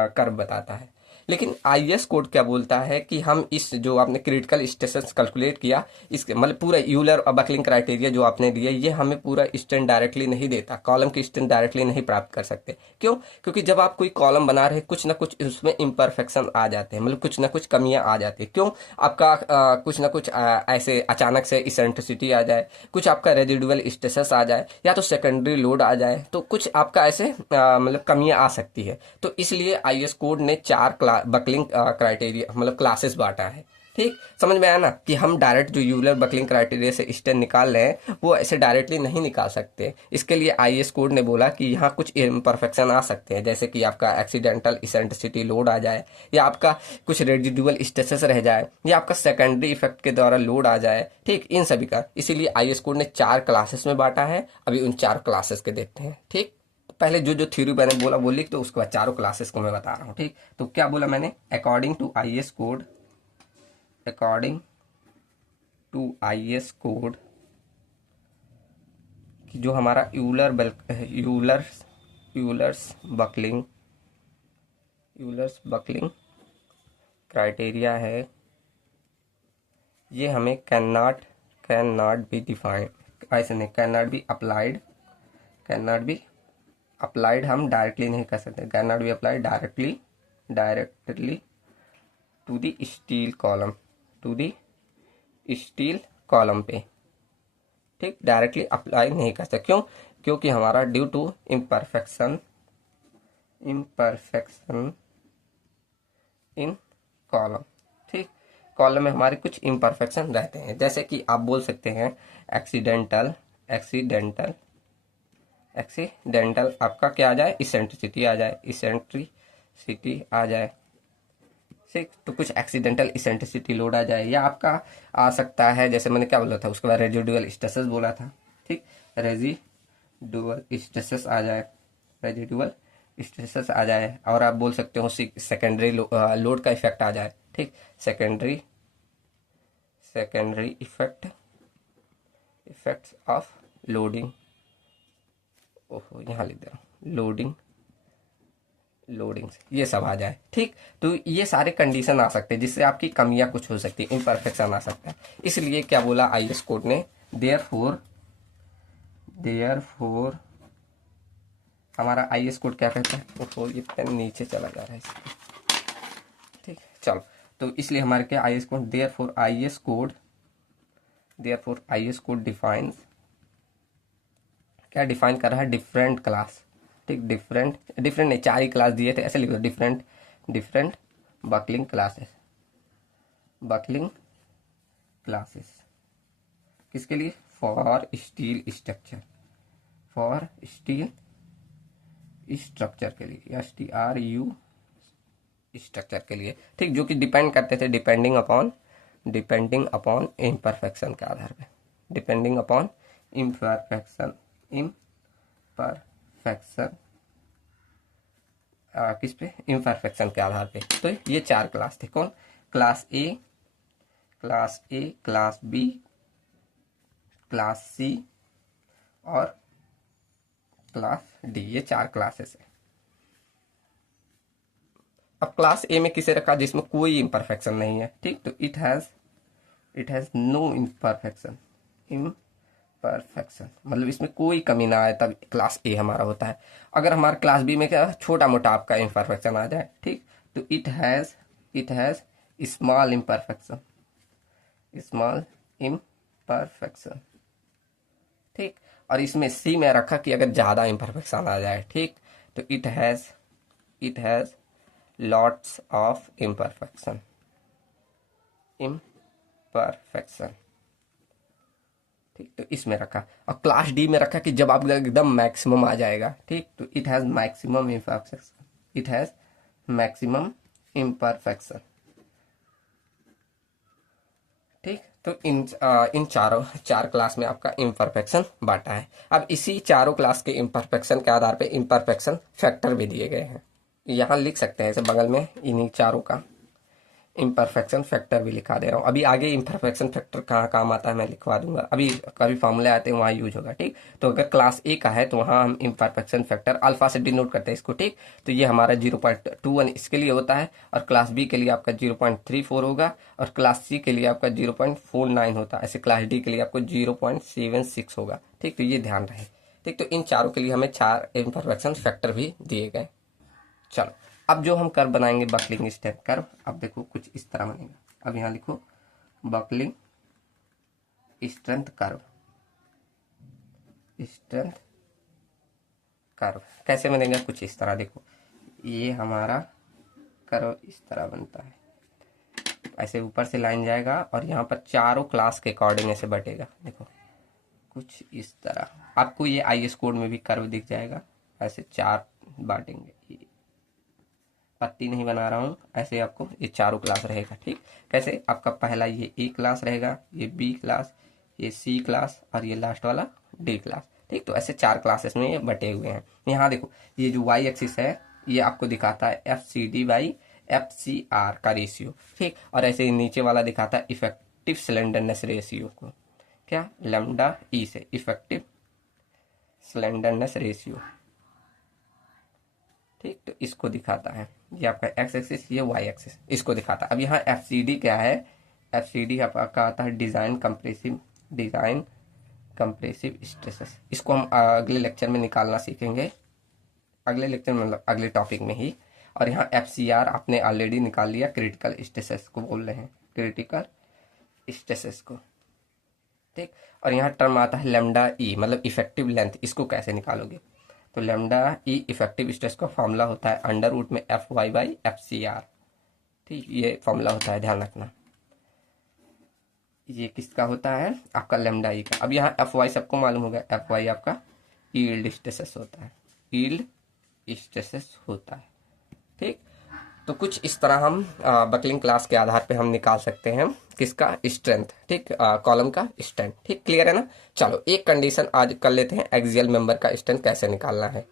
कर्व बताता है। लेकिन आईएस कोड क्या बोलता है कि हम इस जो आपने क्रिटिकल स्ट्रेसेस कैलकुलेट किया, इसके मतलब पूरा यूलर और बकलिंग क्राइटेरिया जो आपने दिया, ये हमें पूरा स्ट्रेंथ डायरेक्टली नहीं देता, कॉलम की स्ट्रेंथ डायरेक्टली नहीं प्राप्त कर सकते। क्यों, क्योंकि जब आप कोई कॉलम बना रहे कुछ ना कुछ उसमें इम्परफेक्शन आ जाते हैं, मतलब कुछ ना कुछ कमियां आ जाती है। क्यों, आपका कुछ ना कुछ ऐसे अचानक से इसेंट्रिसिटी आ जाए, कुछ आपका रेजिडुअल स्ट्रेसेस आ जाए, या तो सेकेंडरी लोड आ जाए, तो कुछ आपका ऐसे मतलब कमियां आ सकती है। तो इसलिए आईएस कोड ने 4 बकलिंग क्राइटेरिया मतलब क्लासेस बांटा है। ठीक, समझ में आया ना, कि हम डायरेक्ट जो यूलर बकलिंग क्राइटेरिया से स्ट्रेंथ निकाल रहे हैं वो ऐसे डायरेक्टली नहीं निकाल सकते। इसके लिए आईएस कोड ने बोला कि यहाँ कुछ इम्परफेक्शन आ सकते हैं, जैसे कि आपका एक्सीडेंटल इसेंट्रिसिटी लोड आ जाए, या आपका कुछ रेजिडुअल स्ट्रेसेस रह जाए, या आपका सेकेंडरी इफेक्ट के द्वारा लोड आ जाए। ठीक, इन सभी का, इसीलिए आईएस कोड ने 4 क्लासेस में बांटा है। अभी उन 4 क्लासेस के देखते हैं। ठीक, पहले जो जो थ्योरी मैंने बोला वो लिख दो, उसके बाद 4 क्लासेस को मैं बता रहा हूँ। ठीक, तो क्या बोला मैंने, अकॉर्डिंग टू आईएस कोड कि जो हमारा यूलर्स बकलिंग क्राइटेरिया है, ये हमें कैन नॉट बी डिफाइंड, ऐसे नहीं, कैन नॉट बी अप्लाइड हम डायरेक्टली नहीं कर सकते, can not be applied directly to the steel column पे। ठीक, डायरेक्टली अप्लाई नहीं कर सकते। क्यों, क्योंकि हमारा due to imperfection in column. ठीक, कॉलम में हमारे कुछ इम्परफेक्शन रहते हैं, जैसे कि आप बोल सकते हैं एक्सीडेंटल आपका क्या आ जाए, इसेंट्रिसिटी आ जाए। ठीक, तो कुछ एक्सीडेंटल इसेंट्रिसिटी लोड आ जाए, या आपका आ सकता है, जैसे मैंने क्या बोला था उसके बाद रेजिडुअल स्ट्रेसेस बोला था। ठीक, रेजिडुअल स्ट्रेसेस आ जाए, और आप बोल सकते हो सेकेंडरी लोड का इफेक्ट आ जाए। ठीक, सेकेंडरी इफेक्ट्स ऑफ लोडिंग, ओहो यहाँ लिख दे लोडिंग से ये सब आ जाए। ठीक, तो ये सारे कंडीशन आ सकते हैं जिससे आपकी कमियां कुछ हो सकती है, इम्परफेक्शन आ सकता है। इसलिए क्या बोला आईएस कोड ने, देयरफॉर हमारा आईएस कोड क्या कहता है, तो ये पेन नीचे चला जा रहा है इसका। ठीक, चलो, तो इसलिए हमारे क्या IS code, therefore IS code defines, क्या डिफाइन कर रहा है, डिफरेंट क्लास। ठीक, डिफरेंट नहीं, 4 ही क्लास दिए थे, ऐसे लिखो, डिफरेंट बकलिंग क्लासेस किसके लिए? For steel structure, for steel structure के लिए, STRU स्ट्रक्चर के लिए, ठीक, जो कि डिपेंड करते थे डिपेंडिंग अपॉन इम्परफेक्शन के आधार पे, डिपेंडिंग अपॉन इम्परफेक्शन, किस पे? इम्परफेक्शन के आधार पे। तो ये 4 क्लास थे। कौन? Class A, class B, class C और क्लास डी, ये 4 क्लासेस है। अब क्लास ए में किसे रखा? जिसमें कोई इम्परफेक्शन नहीं है, ठीक, तो इट हैज नो इम्परफेक्शन, मतलब इसमें कोई कमी ना आए तब क्लास ए हमारा होता है। अगर हमारे क्लास बी में क्या छोटा मोटा आपका इम्परफेक्शन आ जाए, ठीक, तो इट हैज स्मॉल इम्परफेक्शन, ठीक। और इसमें सी में रखा कि अगर ज्यादा इम्परफेक्शन आ जाए, ठीक, तो it has lots of imperfection, ठीक, तो इसमें रखा। और क्लास डी में रखा कि जब आप एकदम मैक्सिमम आ जाएगा, ठीक, तो इट हैज मैक्सिमम इम्परफेक्शन, ठीक। तो इन चार क्लास में आपका इम्परफेक्शन बांटा है। अब इसी चारों क्लास के इम्परफेक्शन के आधार पे इम्परफेक्शन फैक्टर भी दिए गए हैं, यहाँ लिख सकते हैं ऐसे बगल में, इन्हीं चारों का इम्परफेक्शन फैक्टर भी लिखा दे रहा हूँ। अभी आगे इम्परफेक्शन फैक्टर कहाँ काम आता है मैं लिखवा दूंगा, अभी कभी फॉर्मूले आते हैं वहाँ यूज होगा, ठीक। तो अगर क्लास ए का है तो वहाँ हम इम्परफेक्शन फैक्टर अल्फा से डिनोट करते हैं इसको, ठीक। तो ये हमारा 0.21 इसके लिए होता है, और क्लास बी के लिए आपका 0.34 होगा, और क्लास सी के लिए आपका 0.49 होता है, ऐसे क्लास डी के लिए आपको 0.76 होगा, ठीक। तो ये ध्यान रहे, ठीक। तो इन चारों के लिए हमें 4 इम्परफेक्शन फैक्टर भी दिए गए। चलो, अब जो हम कर्व बनाएंगे बकलिंग स्ट्रेंथ कर्व, अब देखो कुछ इस तरह बनेगा। अब यहाँ लिखो बकलिंग स्ट्रेंथ कर्व, कैसे बनेगा? कुछ इस तरह, देखो ये हमारा कर्व इस तरह बनता है, ऐसे ऊपर से लाइन जाएगा और यहाँ पर चारों क्लास के अकॉर्डिंग ऐसे बटेगा, देखो कुछ इस तरह। आपको ये IS कोड में भी कर्व दिख जाएगा, ऐसे 4 बांटेंगे, पत्ती नहीं बना रहा हूँ, ऐसे आपको ये चारों क्लास रहेगा, ठीक। कैसे? आपका पहला ये ए क्लास रहेगा, ये बी क्लास, ये सी क्लास और ये लास्ट वाला डी क्लास, ठीक। तो ऐसे 4 क्लासेस में ये बटे हुए हैं। यहाँ देखो ये जो वाई एक्सिस है ये आपको दिखाता है FCD/FCR का रेशियो, ठीक। और ऐसे ही नीचे वाला दिखाता है इफेक्टिव स्लेंडरनेस रेशियो को, क्या? लैम्डा ई से इफेक्टिव स्लेंडरनेस रेशियो, ठीक। तो इसको दिखाता है, ये आपका एक्स एक्सिस, ये वाई एक्सिस, इसको दिखाता है। अब यहाँ FCD क्या है? FCD आपका आता है डिजाइन कंप्रेसिव स्ट्रेसेस। इसको हम अगले लेक्चर में निकालना सीखेंगे, अगले लेक्चर में मतलब अगले टॉपिक में ही। और यहाँ FCR आपने ऑलरेडी निकाल लिया, क्रिटिकल स्ट्रेसेस को बोल रहे हैं, क्रिटिकल स्ट्रेसेस को, ठीक। और यहाँ टर्म आता है लैम्डा ई, मतलब इफेक्टिव लेंथ, इसको कैसे निकालोगे? तो लैम्डा ई इफेक्टिव स्ट्रेस का फॉर्मूला होता है अंडर रूट में FY/FCR, ठीक। ये फॉर्मूला होता है, ध्यान रखना। ये किसका होता है? आपका लैम्डा ई का। अब यहाँ FY सबको मालूम होगा, FY आपका यील्ड स्ट्रेसेस होता है, ठीक। तो कुछ इस तरह हम बकलिंग क्लास के आधार पे हम निकाल सकते हैं किसका? स्ट्रेंथ, ठीक, कॉलम का स्ट्रेंथ, ठीक। क्लियर है ना? चलो एक कंडीशन आज कर लेते हैं, एक्सियल मेंबर का स्ट्रेंथ कैसे निकालना है।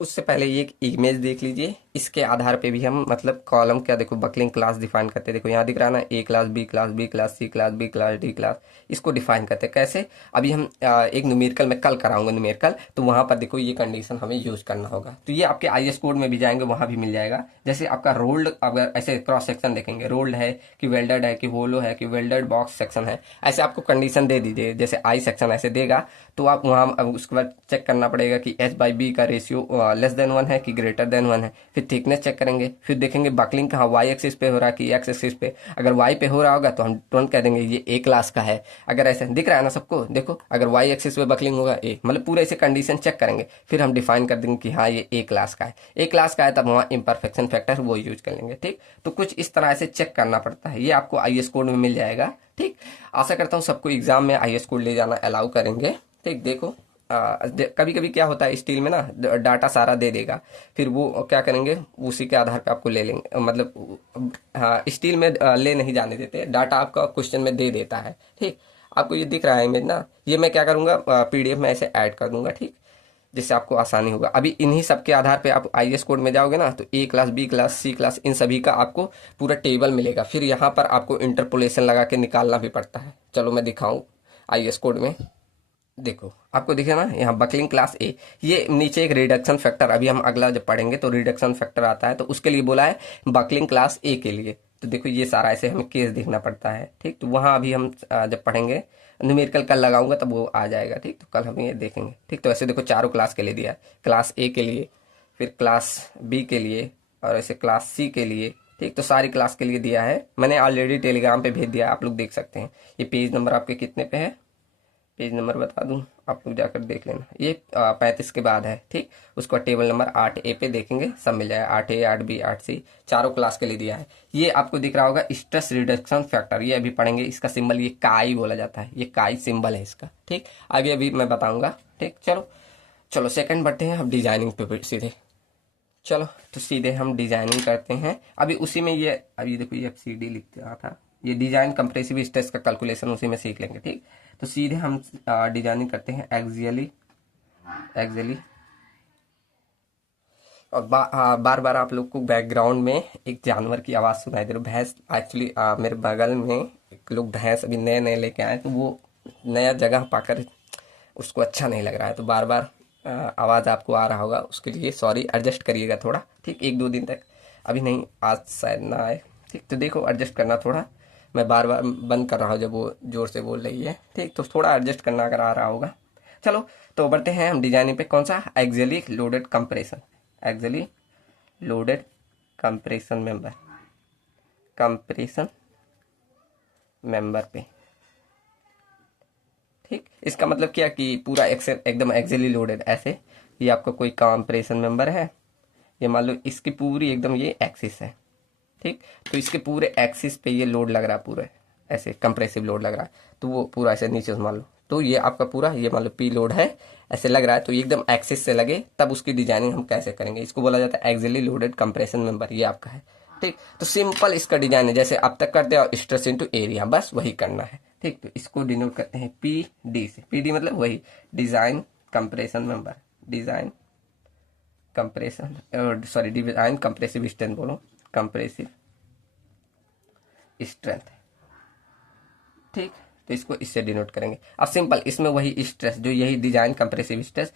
उससे पहले ये एक इमेज देख लीजिए, इसके आधार पे भी हम मतलब कॉलम क्या, देखो बकलिंग क्लास डिफाइन करते हैं। देखो यहाँ दिख रहा है ना, A class, B class, B class, C class, B class, D class, इसको डिफाइन करते हैं। कैसे? अभी हम एक न्यूमेरिकल में कल कराऊंगा न्यूमेरिकल, तो वहां पर देखो ये कंडीशन हमें यूज करना होगा। तो ये आपके IS कोड में भी जाएंगे, वहां भी मिल जाएगा। जैसे आपका रोल्ड, अगर ऐसे क्रॉस सेक्शन देखेंगे, रोल्ड है कि वेल्डेड है कि होलो है कि वेल्डेड बॉक्स सेक्शन है, ऐसे आपको कंडीशन दे दीजिए। जैसे आई सेक्शन ऐसे देगा तो आप वहाँ उसके बाद चेक करना पड़ेगा कि H/B का रेशियो लेस देन 1 है कि ग्रेटर देन 1 है। फिर थिकनेस चेक करेंगे, फिर देखेंगे बकलिंग कहाँ वाई एक्सिस पे हो रहा है कि एक्स एक्सिस पे। अगर वाई पे हो रहा होगा तो हम तुरंत कह देंगे ये ए क्लास का है। अगर ऐसे दिख रहा है ना सबको, देखो अगर वाई एक्सिस पे बकलिंग होगा ए, मतलब पूरे ऐसे कंडीशन चेक करेंगे, फिर हम डिफाइन कर देंगे कि हाँ ये ए क्लास का है। ए क्लास का है तब वहाँ इम्परफेक्शन फैक्टर वो यूज कर लेंगे, ठीक। तो कुछ इस तरह से चेक करना पड़ता है, ये आपको IS कोड में मिल जाएगा। ठीक, आशा करता हूँ सबको एग्जाम में IAS कोड ले जाना अलाउ करेंगे। ठीक, देखो कभी कभी क्या होता है स्टील में ना, डाटा सारा दे देगा, फिर वो क्या करेंगे, उसी के आधार पे आपको ले लेंगे, मतलब हाँ स्टील में ले नहीं जाने देते, डाटा आपका क्वेश्चन में दे देता है। ठीक, आपको ये दिख रहा है इमेज ना, ये मैं क्या करूँगा PDF में ऐसे ऐड कर दूंगा। ठीक, जिससे आपको आसानी होगा। अभी इन्हीं सब के आधार पे आप IAS कोड में जाओगे ना, तो A class, B class, C class, इन सभी का आपको पूरा टेबल मिलेगा। फिर यहाँ पर आपको इंटरपोलेशन लगा के निकालना भी पड़ता है। चलो मैं दिखाऊं IAS कोड में। देखो आपको दिखे ना यहाँ बकलिंग क्लास A, ये नीचे एक रिडक्शन फैक्टर, अभी हम अगला जब पढ़ेंगे तो रिडक्शन फैक्टर आता है, तो उसके लिए बोला है बकलिंग क्लास A के लिए। तो देखो ये सारा ऐसे हमें केस देखना पड़ता है। ठीक, तो वहाँ अभी हम जब पढ़ेंगे न्यूमेरिकल कल लगाऊंगा तब वो आ जाएगा। ठीक, तो कल हम ये देखेंगे। ठीक, तो ऐसे देखो चारों क्लास के लिए दिया है, क्लास A के लिए, फिर क्लास B के लिए, और ऐसे क्लास C के लिए। ठीक, तो सारी क्लास के लिए दिया है, मैंने ऑलरेडी टेलीग्राम पे भेज दिया है, आप लोग देख सकते हैं। ये पेज नंबर आपके कितने पे है, पेज नंबर बता दूं, आप लोग जाकर देख लेना। ये 35 के बाद है। ठीक, उसको टेबल नंबर 8A पे देखेंगे, सब मिल जाएगा, 8A 8B 8C, चारों क्लास के लिए दिया है। ये आपको दिख रहा होगा स्ट्रेस रिडक्शन फैक्टर, ये अभी पढ़ेंगे। इसका सिंबल ये काई बोला जाता है, ये काई सिंबल है इसका। ठीक, आगे अभी मैं बताऊंगा। ठीक, चलो चलो सेकंड बढ़ते हैं हम डिजाइनिंग पे सीधे। चलो तो सीधे हम डिजाइनिंग करते हैं। अभी उसी में ये, अभी देखो ये FCD लिखते रहा था, ये डिजाइन कंप्रेसिव स्ट्रेस का कैलकुलेशन उसी में सीख लेंगे। ठीक, तो सीधे हम डिजाइनिंग करते हैं एक्सियली। एक्सियली और बार बार आप लोग को बैकग्राउंड में एक जानवर की आवाज़ सुनाई दे रही, भैंस। एक्चुअली मेरे बगल में एक लोग भैंस अभी नए नए लेके आए, तो वो नया जगह पाकर उसको अच्छा नहीं लग रहा है, तो बार बार आवाज़ आपको आ रहा होगा, उसके लिए सॉरी, एडजस्ट करिएगा थोड़ा। ठीक, 1-2 दिन तक, अभी नहीं, आज शायद ना आए। ठीक, तो देखो एडजस्ट करना थोड़ा, मैं बार बार बंद कर रहा हूँ जब वो जोर से बोल रही है। ठीक, तो थोड़ा एडजस्ट करना अगर आ रहा होगा। चलो तो बढ़ते हैं हम डिजाइनिंग पे। कौन सा, axially loaded compression, axially loaded compression member, compression member पे। ठीक, इसका मतलब क्या कि पूरा एक्सेल एकदम एक्सियली लोडेड, ऐसे ये आपका कोई कंप्रेशन मेंबर है, ये मान लो इसकी पूरी एकदम ये एक्सिस है। ठीक, तो इसके पूरे एक्सिस पे ये लोड लग रहा है, पूरे ऐसे कंप्रेसिव लोड लग रहा है, तो वो पूरा ऐसे नीचे से मान लो, तो ये आपका पूरा ये मान लो P लोड है, ऐसे लग रहा है, तो ये एकदम एक्सिस से लगे, तब उसकी डिजाइनिंग हम कैसे करेंगे, इसको बोला जाता है एक्सियली लोडेड कंप्रेशन मेंबर, ये आपका है। ठीक, तो सिंपल इसका डिजाइन है जैसे अब तक करते हैं, स्ट्रेस इनटू एरिया, बस वही करना है। ठीक, तो इसको डिनोट करते हैं PD से, PD मतलब वही design compression member, design compression, sorry design compressive strength, बोलो कंप्रेसिव स्ट्रेंथ। ठीक, तो इसको इससे डिनोट करेंगे। अब सिंपल इसमें वही स्ट्रेस, जो यही डिजाइन कंप्रेसिव स्ट्रेस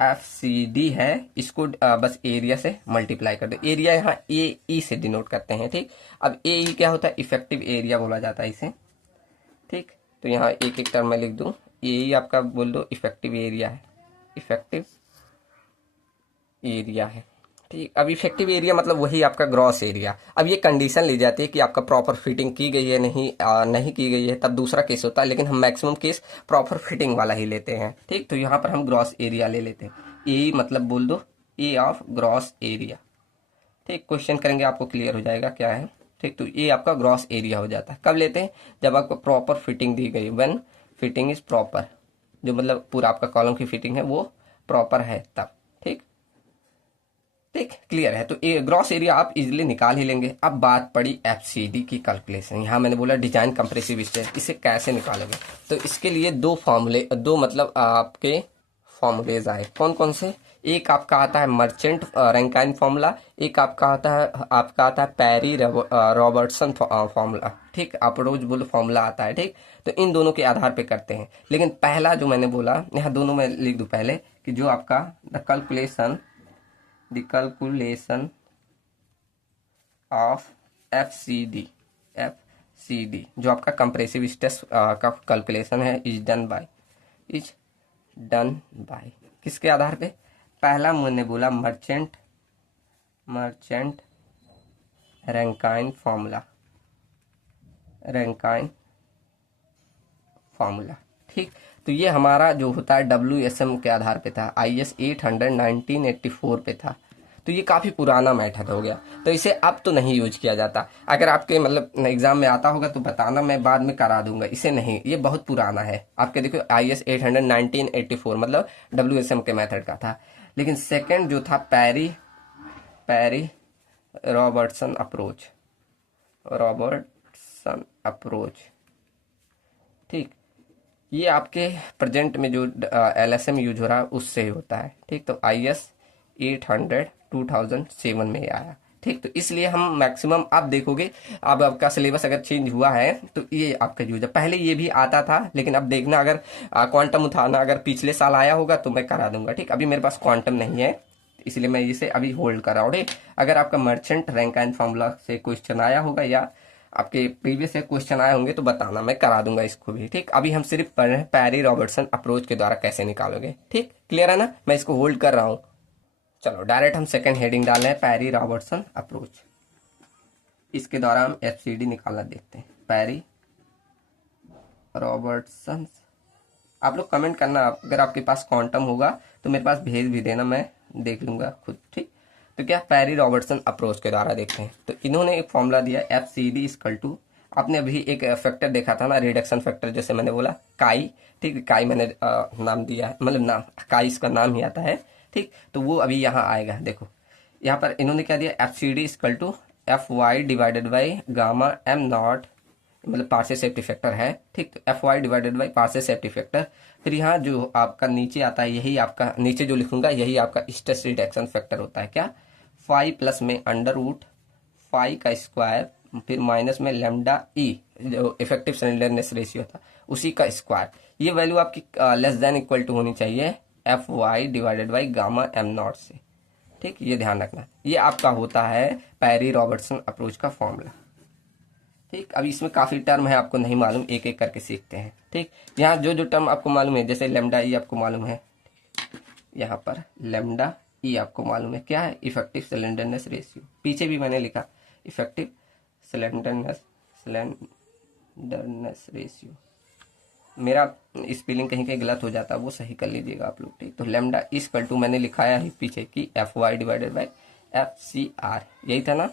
FCD है, इसको बस एरिया से मल्टीप्लाई कर दो। एरिया यहाँ AE से डिनोट करते हैं। ठीक, अब AE क्या होता है, इफेक्टिव एरिया बोला जाता है इसे। ठीक, तो यहाँ एक एक टर्म में लिख दूं, AE आपका बोल दो इफेक्टिव एरिया है, इफेक्टिव एरिया है। ठीक, अब इफेक्टिव एरिया मतलब वही आपका ग्रॉस एरिया। अब ये कंडीशन ली जाती है कि आपका प्रॉपर फिटिंग की गई है, नहीं की गई है, तब दूसरा केस होता है, लेकिन हम मैक्सिमम केस प्रॉपर फिटिंग वाला ही लेते हैं। ठीक, तो यहाँ पर हम ग्रॉस एरिया ले लेते हैं। ए मतलब बोल दो ए ऑफ ग्रॉस एरिया। ठीक, क्वेश्चन करेंगे आपको क्लियर हो जाएगा क्या है। ठीक, तो ये आपका ग्रॉस एरिया हो जाता है, कब लेते हैं, जब आपको प्रॉपर फिटिंग दी गई, व्हेन फिटिंग इज प्रॉपर, जो मतलब पूरा आपका कॉलम की फिटिंग है वो प्रॉपर है तब। ठीक, ठीक क्लियर है, तो ग्रॉस एरिया आप इजीली निकाल ही लेंगे। अब बात पड़ी FCD की कैलकुलेशन। यहाँ मैंने बोला डिजाइन कंप्रेसिव स्ट्रेस, इसे कैसे निकालोगे, तो इसके लिए दो फॉर्मूले, दो मतलब आपके फॉर्मूलेज आए। कौन कौन से, एक आपका आता है मर्चेंट रैंकाइन फॉर्मूला, एक आपका आता है पैरी रॉबर्टसन फॉर्मूला। ठीक, आप रोज बोलो फॉर्मूला आता है। ठीक, तो इन दोनों के आधार पे करते हैं, लेकिन पहला जो मैंने बोला, यहाँ दोनों में लिख दूं पहले, कि जो आपका द कैलकुलेशन ऑफ FCD जो आपका कंप्रेसिव स्ट्रेस का कैलकुलेशन है, इज डन बाय किसके आधार पे, पहला मैंने बोला मर्चेंट रैंकाइन फॉर्मूला। ठीक, तो ये हमारा जो होता है WSM के आधार पे था, IS 800 1984 पे था। तो ये काफ़ी पुराना मेथड हो गया, तो इसे अब तो नहीं यूज किया जाता। अगर आपके मतलब एग्जाम में आता होगा तो बताना, मैं बाद में करा दूंगा। इसे नहीं, ये बहुत पुराना है। आपके देखो IS 800 1984 मतलब WSM के मेथड का था। लेकिन सेकेंड जो था पैरी रॉबर्टसन अप्रोच, ठीक, ये आपके प्रेजेंट में जो LSM यूज हो रहा है उससे होता है। ठीक, तो IS 800 2007 में आया। ठीक, तो इसलिए हम मैक्सिमम आप देखोगे, अब आपका सिलेबस अगर चेंज हुआ है तो ये आपका यूज है। पहले ये भी आता था, लेकिन अब देखना, अगर क्वांटम उठाना अगर पिछले साल आया होगा तो मैं करा दूंगा। ठीक, अभी मेरे पास क्वांटम नहीं है, इसलिए मैं इसे अभी होल्ड कर रहा हूँ। ठीक, अगर आपका मर्चेंट रैंक एंड फॉर्मूला से क्वेश्चन आया होगा या आपके प्रीवियस से क्वेश्चन आए होंगे तो बताना, मैं करा दूंगा इसको भी। ठीक, अभी हम सिर्फ पढ़ रहे हैं पैरी रॉबर्टसन अप्रोच के द्वारा कैसे निकालोगे। ठीक, क्लियर है ना? मैं इसको होल्ड कर रहा हूँ। चलो डायरेक्ट हम सेकंड हेडिंग डाल रहे हैं, पैरी रॉबर्टसन अप्रोच। इसके द्वारा हम FCD निकालना देखते हैं। पैरी रॉबर्टसन, आप लोग कमेंट करना, अगर आपके पास क्वांटम होगा तो मेरे पास भेज भी देना, मैं देख लूंगा खुद। ठीक, तो क्या पैरी रॉबर्टसन अप्रोच के द्वारा देखते हैं। तो इन्होंने एक फॉर्मूला दिया, FCD इक्वल टू, आपने अभी एक फैक्टर देखा था ना, रिडक्शन फैक्टर, जैसे मैंने बोला काई। ठीक, काई मैंने नाम दिया है, मतलब नाम काई इसका नाम ही आता है। ठीक, तो वो अभी यहाँ आएगा। देखो यहाँ पर इन्होंने क्या दिया, FCD equal to FY divided by gamma M naught, मतलब पार्शियल सेफ्टी फैक्टर है। ठीक, तो FY divided by partial safety factor. फिर यहाँ जो आपका नीचे आता है, यही आपका नीचे जो लिखूंगा यही आपका स्ट्रेस रिडक्शन फैक्टर होता है। क्या, 5 प्लस में अंडर रूट 5 का स्क्वायर, फिर माइनस में लेमडा E जो इफेक्टिव स्लेंडरनेस रेशियो था उसी का स्क्वायर। ये वैल्यू आपकी लेस देन इक्वल टू होनी चाहिए FY divided by gamma M not से। ठीक, ये ध्यान रखना, ये आपका होता है पैरी रॉबर्टसन अप्रोच का फॉर्मूला। ठीक, अभी इसमें काफी टर्म है, आपको नहीं मालूम, एक एक करके सीखते हैं। ठीक, यहाँ जो जो टर्म आपको मालूम है, जैसे लेमडा E आपको मालूम है, यहाँ पर लेमडा E आपको मालूम है क्या है, इफेक्टिव सिलेंडरनेस रेशियो। पीछे भी मैंने लिखा इफेक्टिव सिलेंडरनेस रेशियो। मेरा स्पेलिंग कहीं कहीं गलत हो जाता है, वो सही कर लीजिएगा आप लोग। ठीक, तो लेमडा इक्वल टू मैंने लिखाया है पीछे की FY डिवाइडेड बाई FCR, यही था ना।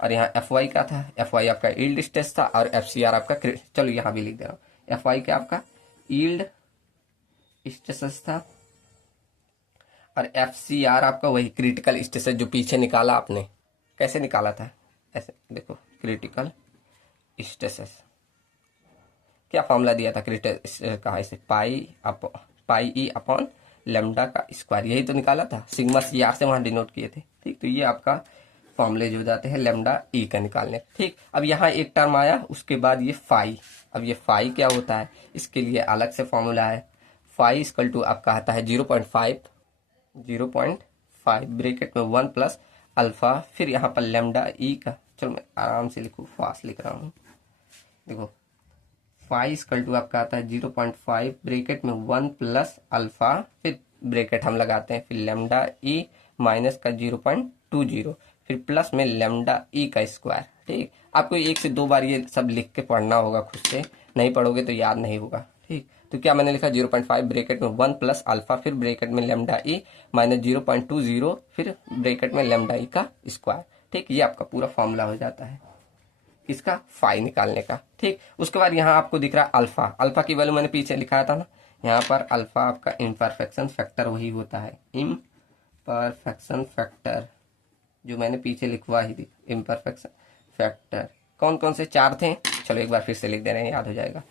और यहाँ FY का था, FY आपका यील्ड स्ट्रेस था, और FCR आपका, चलो यहाँ भी लिख दे रहा हूँ, FY क्या आपका यील्ड स्ट्रेस था, और FCR आपका वही क्रिटिकल स्ट्रेस जो पीछे निकाला आपने। कैसे निकाला था, ऐसे देखो, क्रिटिकल स्ट्रेस क्या फॉर्मूला दिया था क्रिटिकल का, ऐसे पाई E अपॉन लेमडा का स्क्वायर, यही तो निकाला था। सिग्मा CR से वहां डिनोट किए थे। ठीक, तो ये आपका फॉर्मूले जो जाते हैं लेमडा E का निकालने। ठीक, अब यहाँ एक टर्म आया, उसके बाद ये फाई। अब ये फाई क्या होता है, इसके लिए अलग से फॉर्मूला है। फाई इक्वल टू आपका आता है 0.5 ब्रेकेट में 1 प्लस अल्फा, फिर यहाँ पर लेमडा E का, चलो मैं आराम से लिखूँ, फास्ट लिख रहा हूँ। देखो फाई इक्वल टू आपका आता है 0.5 ब्रेकेट में 1 प्लस अल्फा, फिर ब्रेकेट हम लगाते हैं, फिर लेमडा E माइनस का 0.20, फिर प्लस में लेमडा E का स्क्वायर। ठीक, आपको 1 से 2 बार ये सब लिख के पढ़ना होगा खुद से, नहीं पढ़ोगे तो याद नहीं होगा। ठीक, तो क्या मैंने लिखा 0.5 ब्रेकेट में 1 प्लस अल्फा, फिर ब्रेकेट में लेमडा E माइनस 0.20, फिर ब्रेकेट में लेमडा E का स्क्वायर। ठीक, ये आपका पूरा फॉर्मूला हो जाता है इसका फाई निकालने का। ठीक, उसके बाद यहाँ आपको दिख रहा है अल्फा। अल्फा की वैल्यू मैंने पीछे लिखाया था ना, यहाँ पर अल्फा आपका इम्परफेक्शन फैक्टर वही होता है, इम्परफेक्शन फैक्टर जो मैंने पीछे लिखवा ही थी। इम्परफेक्शन फैक्टर कौन कौन से 4 थे, चलो एक बार फिर से लिख दे रहे हैं, याद हो जाएगा।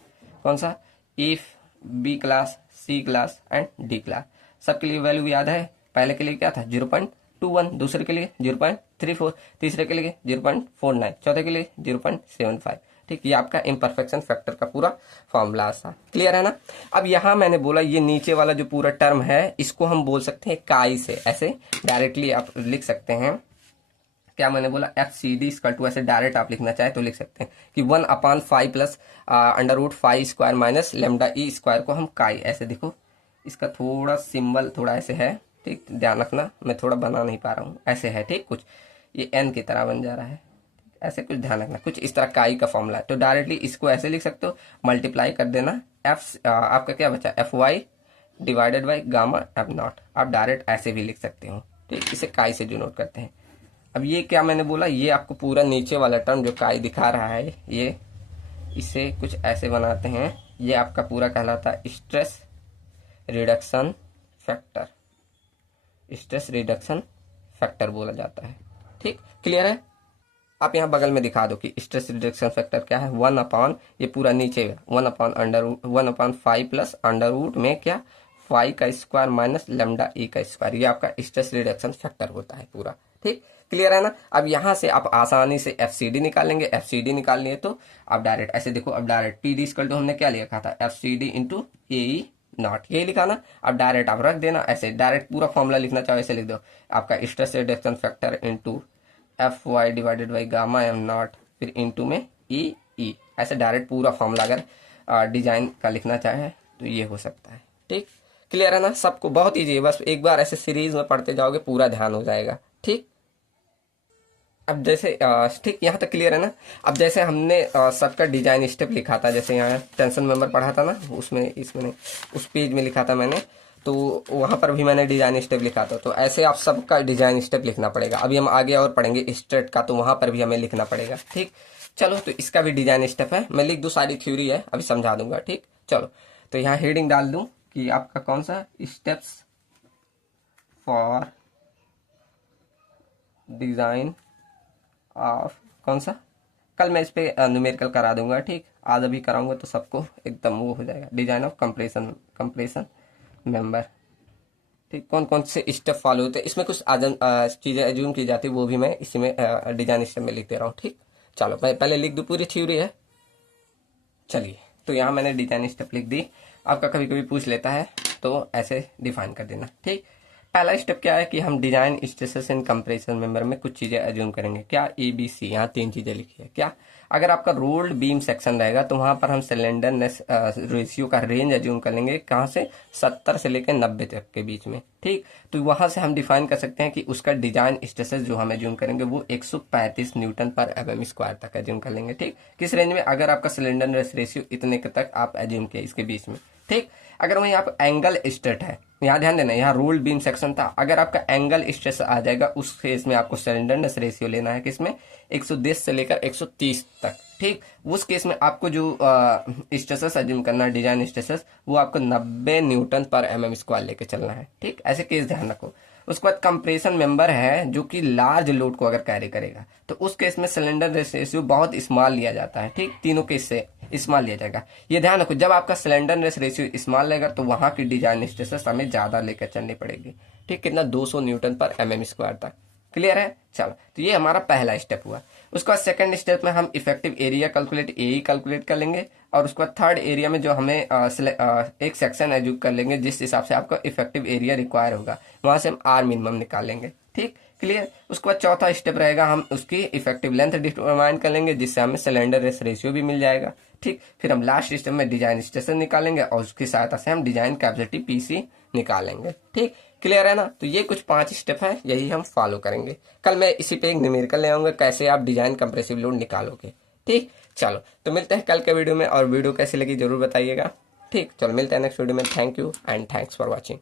कौन सा, if, B class, C class and D class, सबके लिए वैल्यू याद है। पहले के लिए क्या था 0.21, दूसरे के लिए 0.34, तीसरे के लिए 0.49, चौथे के लिए 0.75। ठीक, ये आपका इम्परफेक्शन फैक्टर का पूरा फॉर्मूला था। क्लियर है ना? अब यहाँ मैंने बोला ये नीचे वाला जो पूरा टर्म है इसको हम बोल सकते हैं काई से, ऐसे डायरेक्टली आप लिख सकते हैं। क्या मैंने बोला, FCD इक्वल टू, ऐसे डायरेक्ट आप लिखना चाहे तो लिख सकते हैं कि 1/5 plus under root 5 square minus lambda E square को हम काई, ऐसे देखो इसका थोड़ा सिंबल थोड़ा ऐसे है। ठीक, ध्यान रखना, मैं थोड़ा बना नहीं पा रहा हूँ, ऐसे है। ठीक, कुछ ये N की तरह बन जा रहा है, ऐसे कुछ ध्यान रखना, कुछ इस तरह काई का फॉर्मूला है। तो डायरेक्टली इसको ऐसे लिख सकते हो, मल्टीप्लाई कर देना, आपका क्या बचा, FY divided by gamma M not, आप डायरेक्ट ऐसे भी लिख सकते हो। ठीक, इसे काई से डिनोट करते हैं। अब ये क्या मैंने बोला, ये आपको पूरा नीचे वाला टर्म जो काई दिखा रहा है, ये इसे कुछ ऐसे बनाते हैं, ये आपका पूरा कहलाता है stress reduction factor, stress reduction factor बोला जाता है। ठीक, क्लियर है। आप यहाँ बगल में दिखा दो कि स्ट्रेस रिडक्शन फैक्टर क्या है, 1/, ये पूरा नीचे 1/5 प्लस अंडर रूट में क्या, 5 का स्क्वायर माइनस लैम्डा ए का स्क्वायर, ये आपका स्ट्रेस रिडक्शन फैक्टर होता है पूरा। ठीक, क्लियर है ना। अब यहाँ से आप आसानी से FCD निकालेंगे, FCD निकाल लिए तो आप डायरेक्ट ऐसे देखो, अब डायरेक्ट PD इक्वल टू हमने क्या लिखा था, FCD इंटू AE नॉट, यही लिखा ना। अब डायरेक्ट आप रख देना ऐसे, डायरेक्ट पूरा फॉर्मूला लिखना चाहो ऐसे लिख दो, आपका stress reduction factor into FY divided by gamma am not, फिर इंटू में E, ऐसे डायरेक्ट पूरा फॉर्मूला अगर डिजाइन का लिखना चाहे तो ये हो सकता है। ठीक, क्लियर है ना। सबको बहुत ईजी है, बस एक बार ऐसे सीरीज में पढ़ते जाओगे पूरा ध्यान हो जाएगा। ठीक, अब जैसे ठीक, यहाँ तक क्लियर है ना। अब जैसे हमने सबका डिजाइन स्टेप लिखा था, जैसे यहाँ टेंशन मेंबर पढ़ा था ना, उसमें इसमें नहीं, उस पेज में लिखा था मैंने, तो वहां पर भी मैंने डिजाइन स्टेप लिखा था। तो ऐसे आप सबका डिजाइन स्टेप लिखना पड़ेगा। अभी हम आगे और पढ़ेंगे स्ट्रेट का, तो वहां पर भी हमें लिखना पड़ेगा। ठीक, चलो, तो इसका भी डिजाइन स्टेप है, मैं लिख दूं, सारी थ्योरी है, अभी समझा दूंगा। ठीक, चलो, तो यहाँ हेडिंग डाल दूं कि आपका कौन सा, स्टेप्स फॉर डिजाइन ऑफ, कौन सा, कल मैं इस पे न्यूमेरिकल करा दूंगा। ठीक, आज अभी कराऊंगा तो सबको एकदम वो हो जाएगा, डिजाइन ऑफ कंप्रेशन मेंबर। ठीक, कौन कौन से स्टेप फॉलो होते हैं, इसमें कुछ चीजें एज्यूम की जाती है, वो भी मैं इसी में डिजाइन स्टेप में लिख दे रहा हूँ। ठीक, चलो मैं पहले लिख दूं, पूरी थ्योरी है। चलिए, तो यहाँ मैंने डिजाइन स्टेप लिख दी। आपका कभी कभी पूछ लेता है तो ऐसे डिफाइन कर देना। ठीक, पहला स्टेप क्या है कि हम design stresses and compression member में कुछ चीजें एज्यूम करेंगे। क्या, ABC, यहाँ 3 चीजें लिखी है। क्या, अगर आपका रोल्ड बीम सेक्शन रहेगा तो वहां पर हम सिलेंडरनेस रेशियो का रेंज एज्यूम कर लेंगे, कहाँ से, 70 से लेकर 90 तक के बीच में। ठीक, तो वहां से हम डिफाइन कर सकते हैं कि उसका डिजाइन स्ट्रेसेस जो हम एज्यूम करेंगे वो 135 न्यूटन पर mm स्क्वायर तक एज्यूम कर लेंगे। ठीक, किस रेंज में, अगर आपका सिलेंडरनेस रेशियो इतने तक आप एज्यूम किए इसके बीच में। ठीक, अगर वहीं आप एंगल स्ट्रेट है, यहाँ ध्यान देना, यहाँ रोल्ड बीम सेक्शन था, अगर आपका एंगल स्ट्रेस आ जाएगा उस केस में आपको सिलेंडरनेस रेशियो लेना है किसमें, 110 से लेकर 130 तक। ठीक, उस केस में आपको जो स्ट्रेसेस एज्यूम करना है, डिजाइन स्ट्रेसेस, वो आपको 90 न्यूटन पर mm स्क्वायर लेके चलना है। ठीक, ऐसे केस ध्यान रखो। उसके बाद कंप्रेशन मेंबर है जो कि लार्ज लोड को अगर कैरी करेगा, तो उस केस में सिलेंडर रेशियो बहुत स्मॉल लिया जाता है। ठीक, तीनों केस से स्मॉल लिया जाएगा। ये ध्यान रखो, जब आपका सिलेंडर रेशियो स्मॉल रहेगा तो वहां की डिजाइन स्ट्रेसेस हमें ज्यादा लेकर चलनी पड़ेगी। ठीक, कितना, 200 न्यूटन पर mm स्क्वायर तक। क्लियर है। चलो, तो ये हमारा पहला स्टेप हुआ। उसके बाद सेकंड स्टेप में हम effective area calculate AE calculate कर लेंगे, और उसके बाद थर्ड एरिया में जो हमें एक सेक्शन एज्यूम कर लेंगे जिस हिसाब से आपका इफेक्टिव एरिया रिक्वायर होगा, वहां से हम R मिनिमम निकाल लेंगे। ठीक, क्लियर। उसके बाद चौथा स्टेप रहेगा, हम उसकी इफेक्टिव लेंथ डिटरमाइन कर लेंगे जिससे हमें सिलेंडर रेशियो भी मिल जाएगा। ठीक, फिर हम लास्ट स्टेप में डिजाइन स्ट्रेसेस निकालेंगे और उसकी सहायता से हम डिजाइन कैपेसिटी PC निकालेंगे। ठीक, क्लियर है ना। तो ये कुछ 5 स्टेप है, यही हम फॉलो करेंगे। कल मैं इसी पे एक न्यूमेरिकल ले आऊंगा कैसे आप डिजाइन कंप्रेसिव लोड निकालोगे। ठीक, चलो, तो मिलते हैं कल के वीडियो में, और वीडियो कैसी लगी जरूर बताइएगा। ठीक, चलो मिलते हैं नेक्स्ट वीडियो में। Thank you and thanks for watching.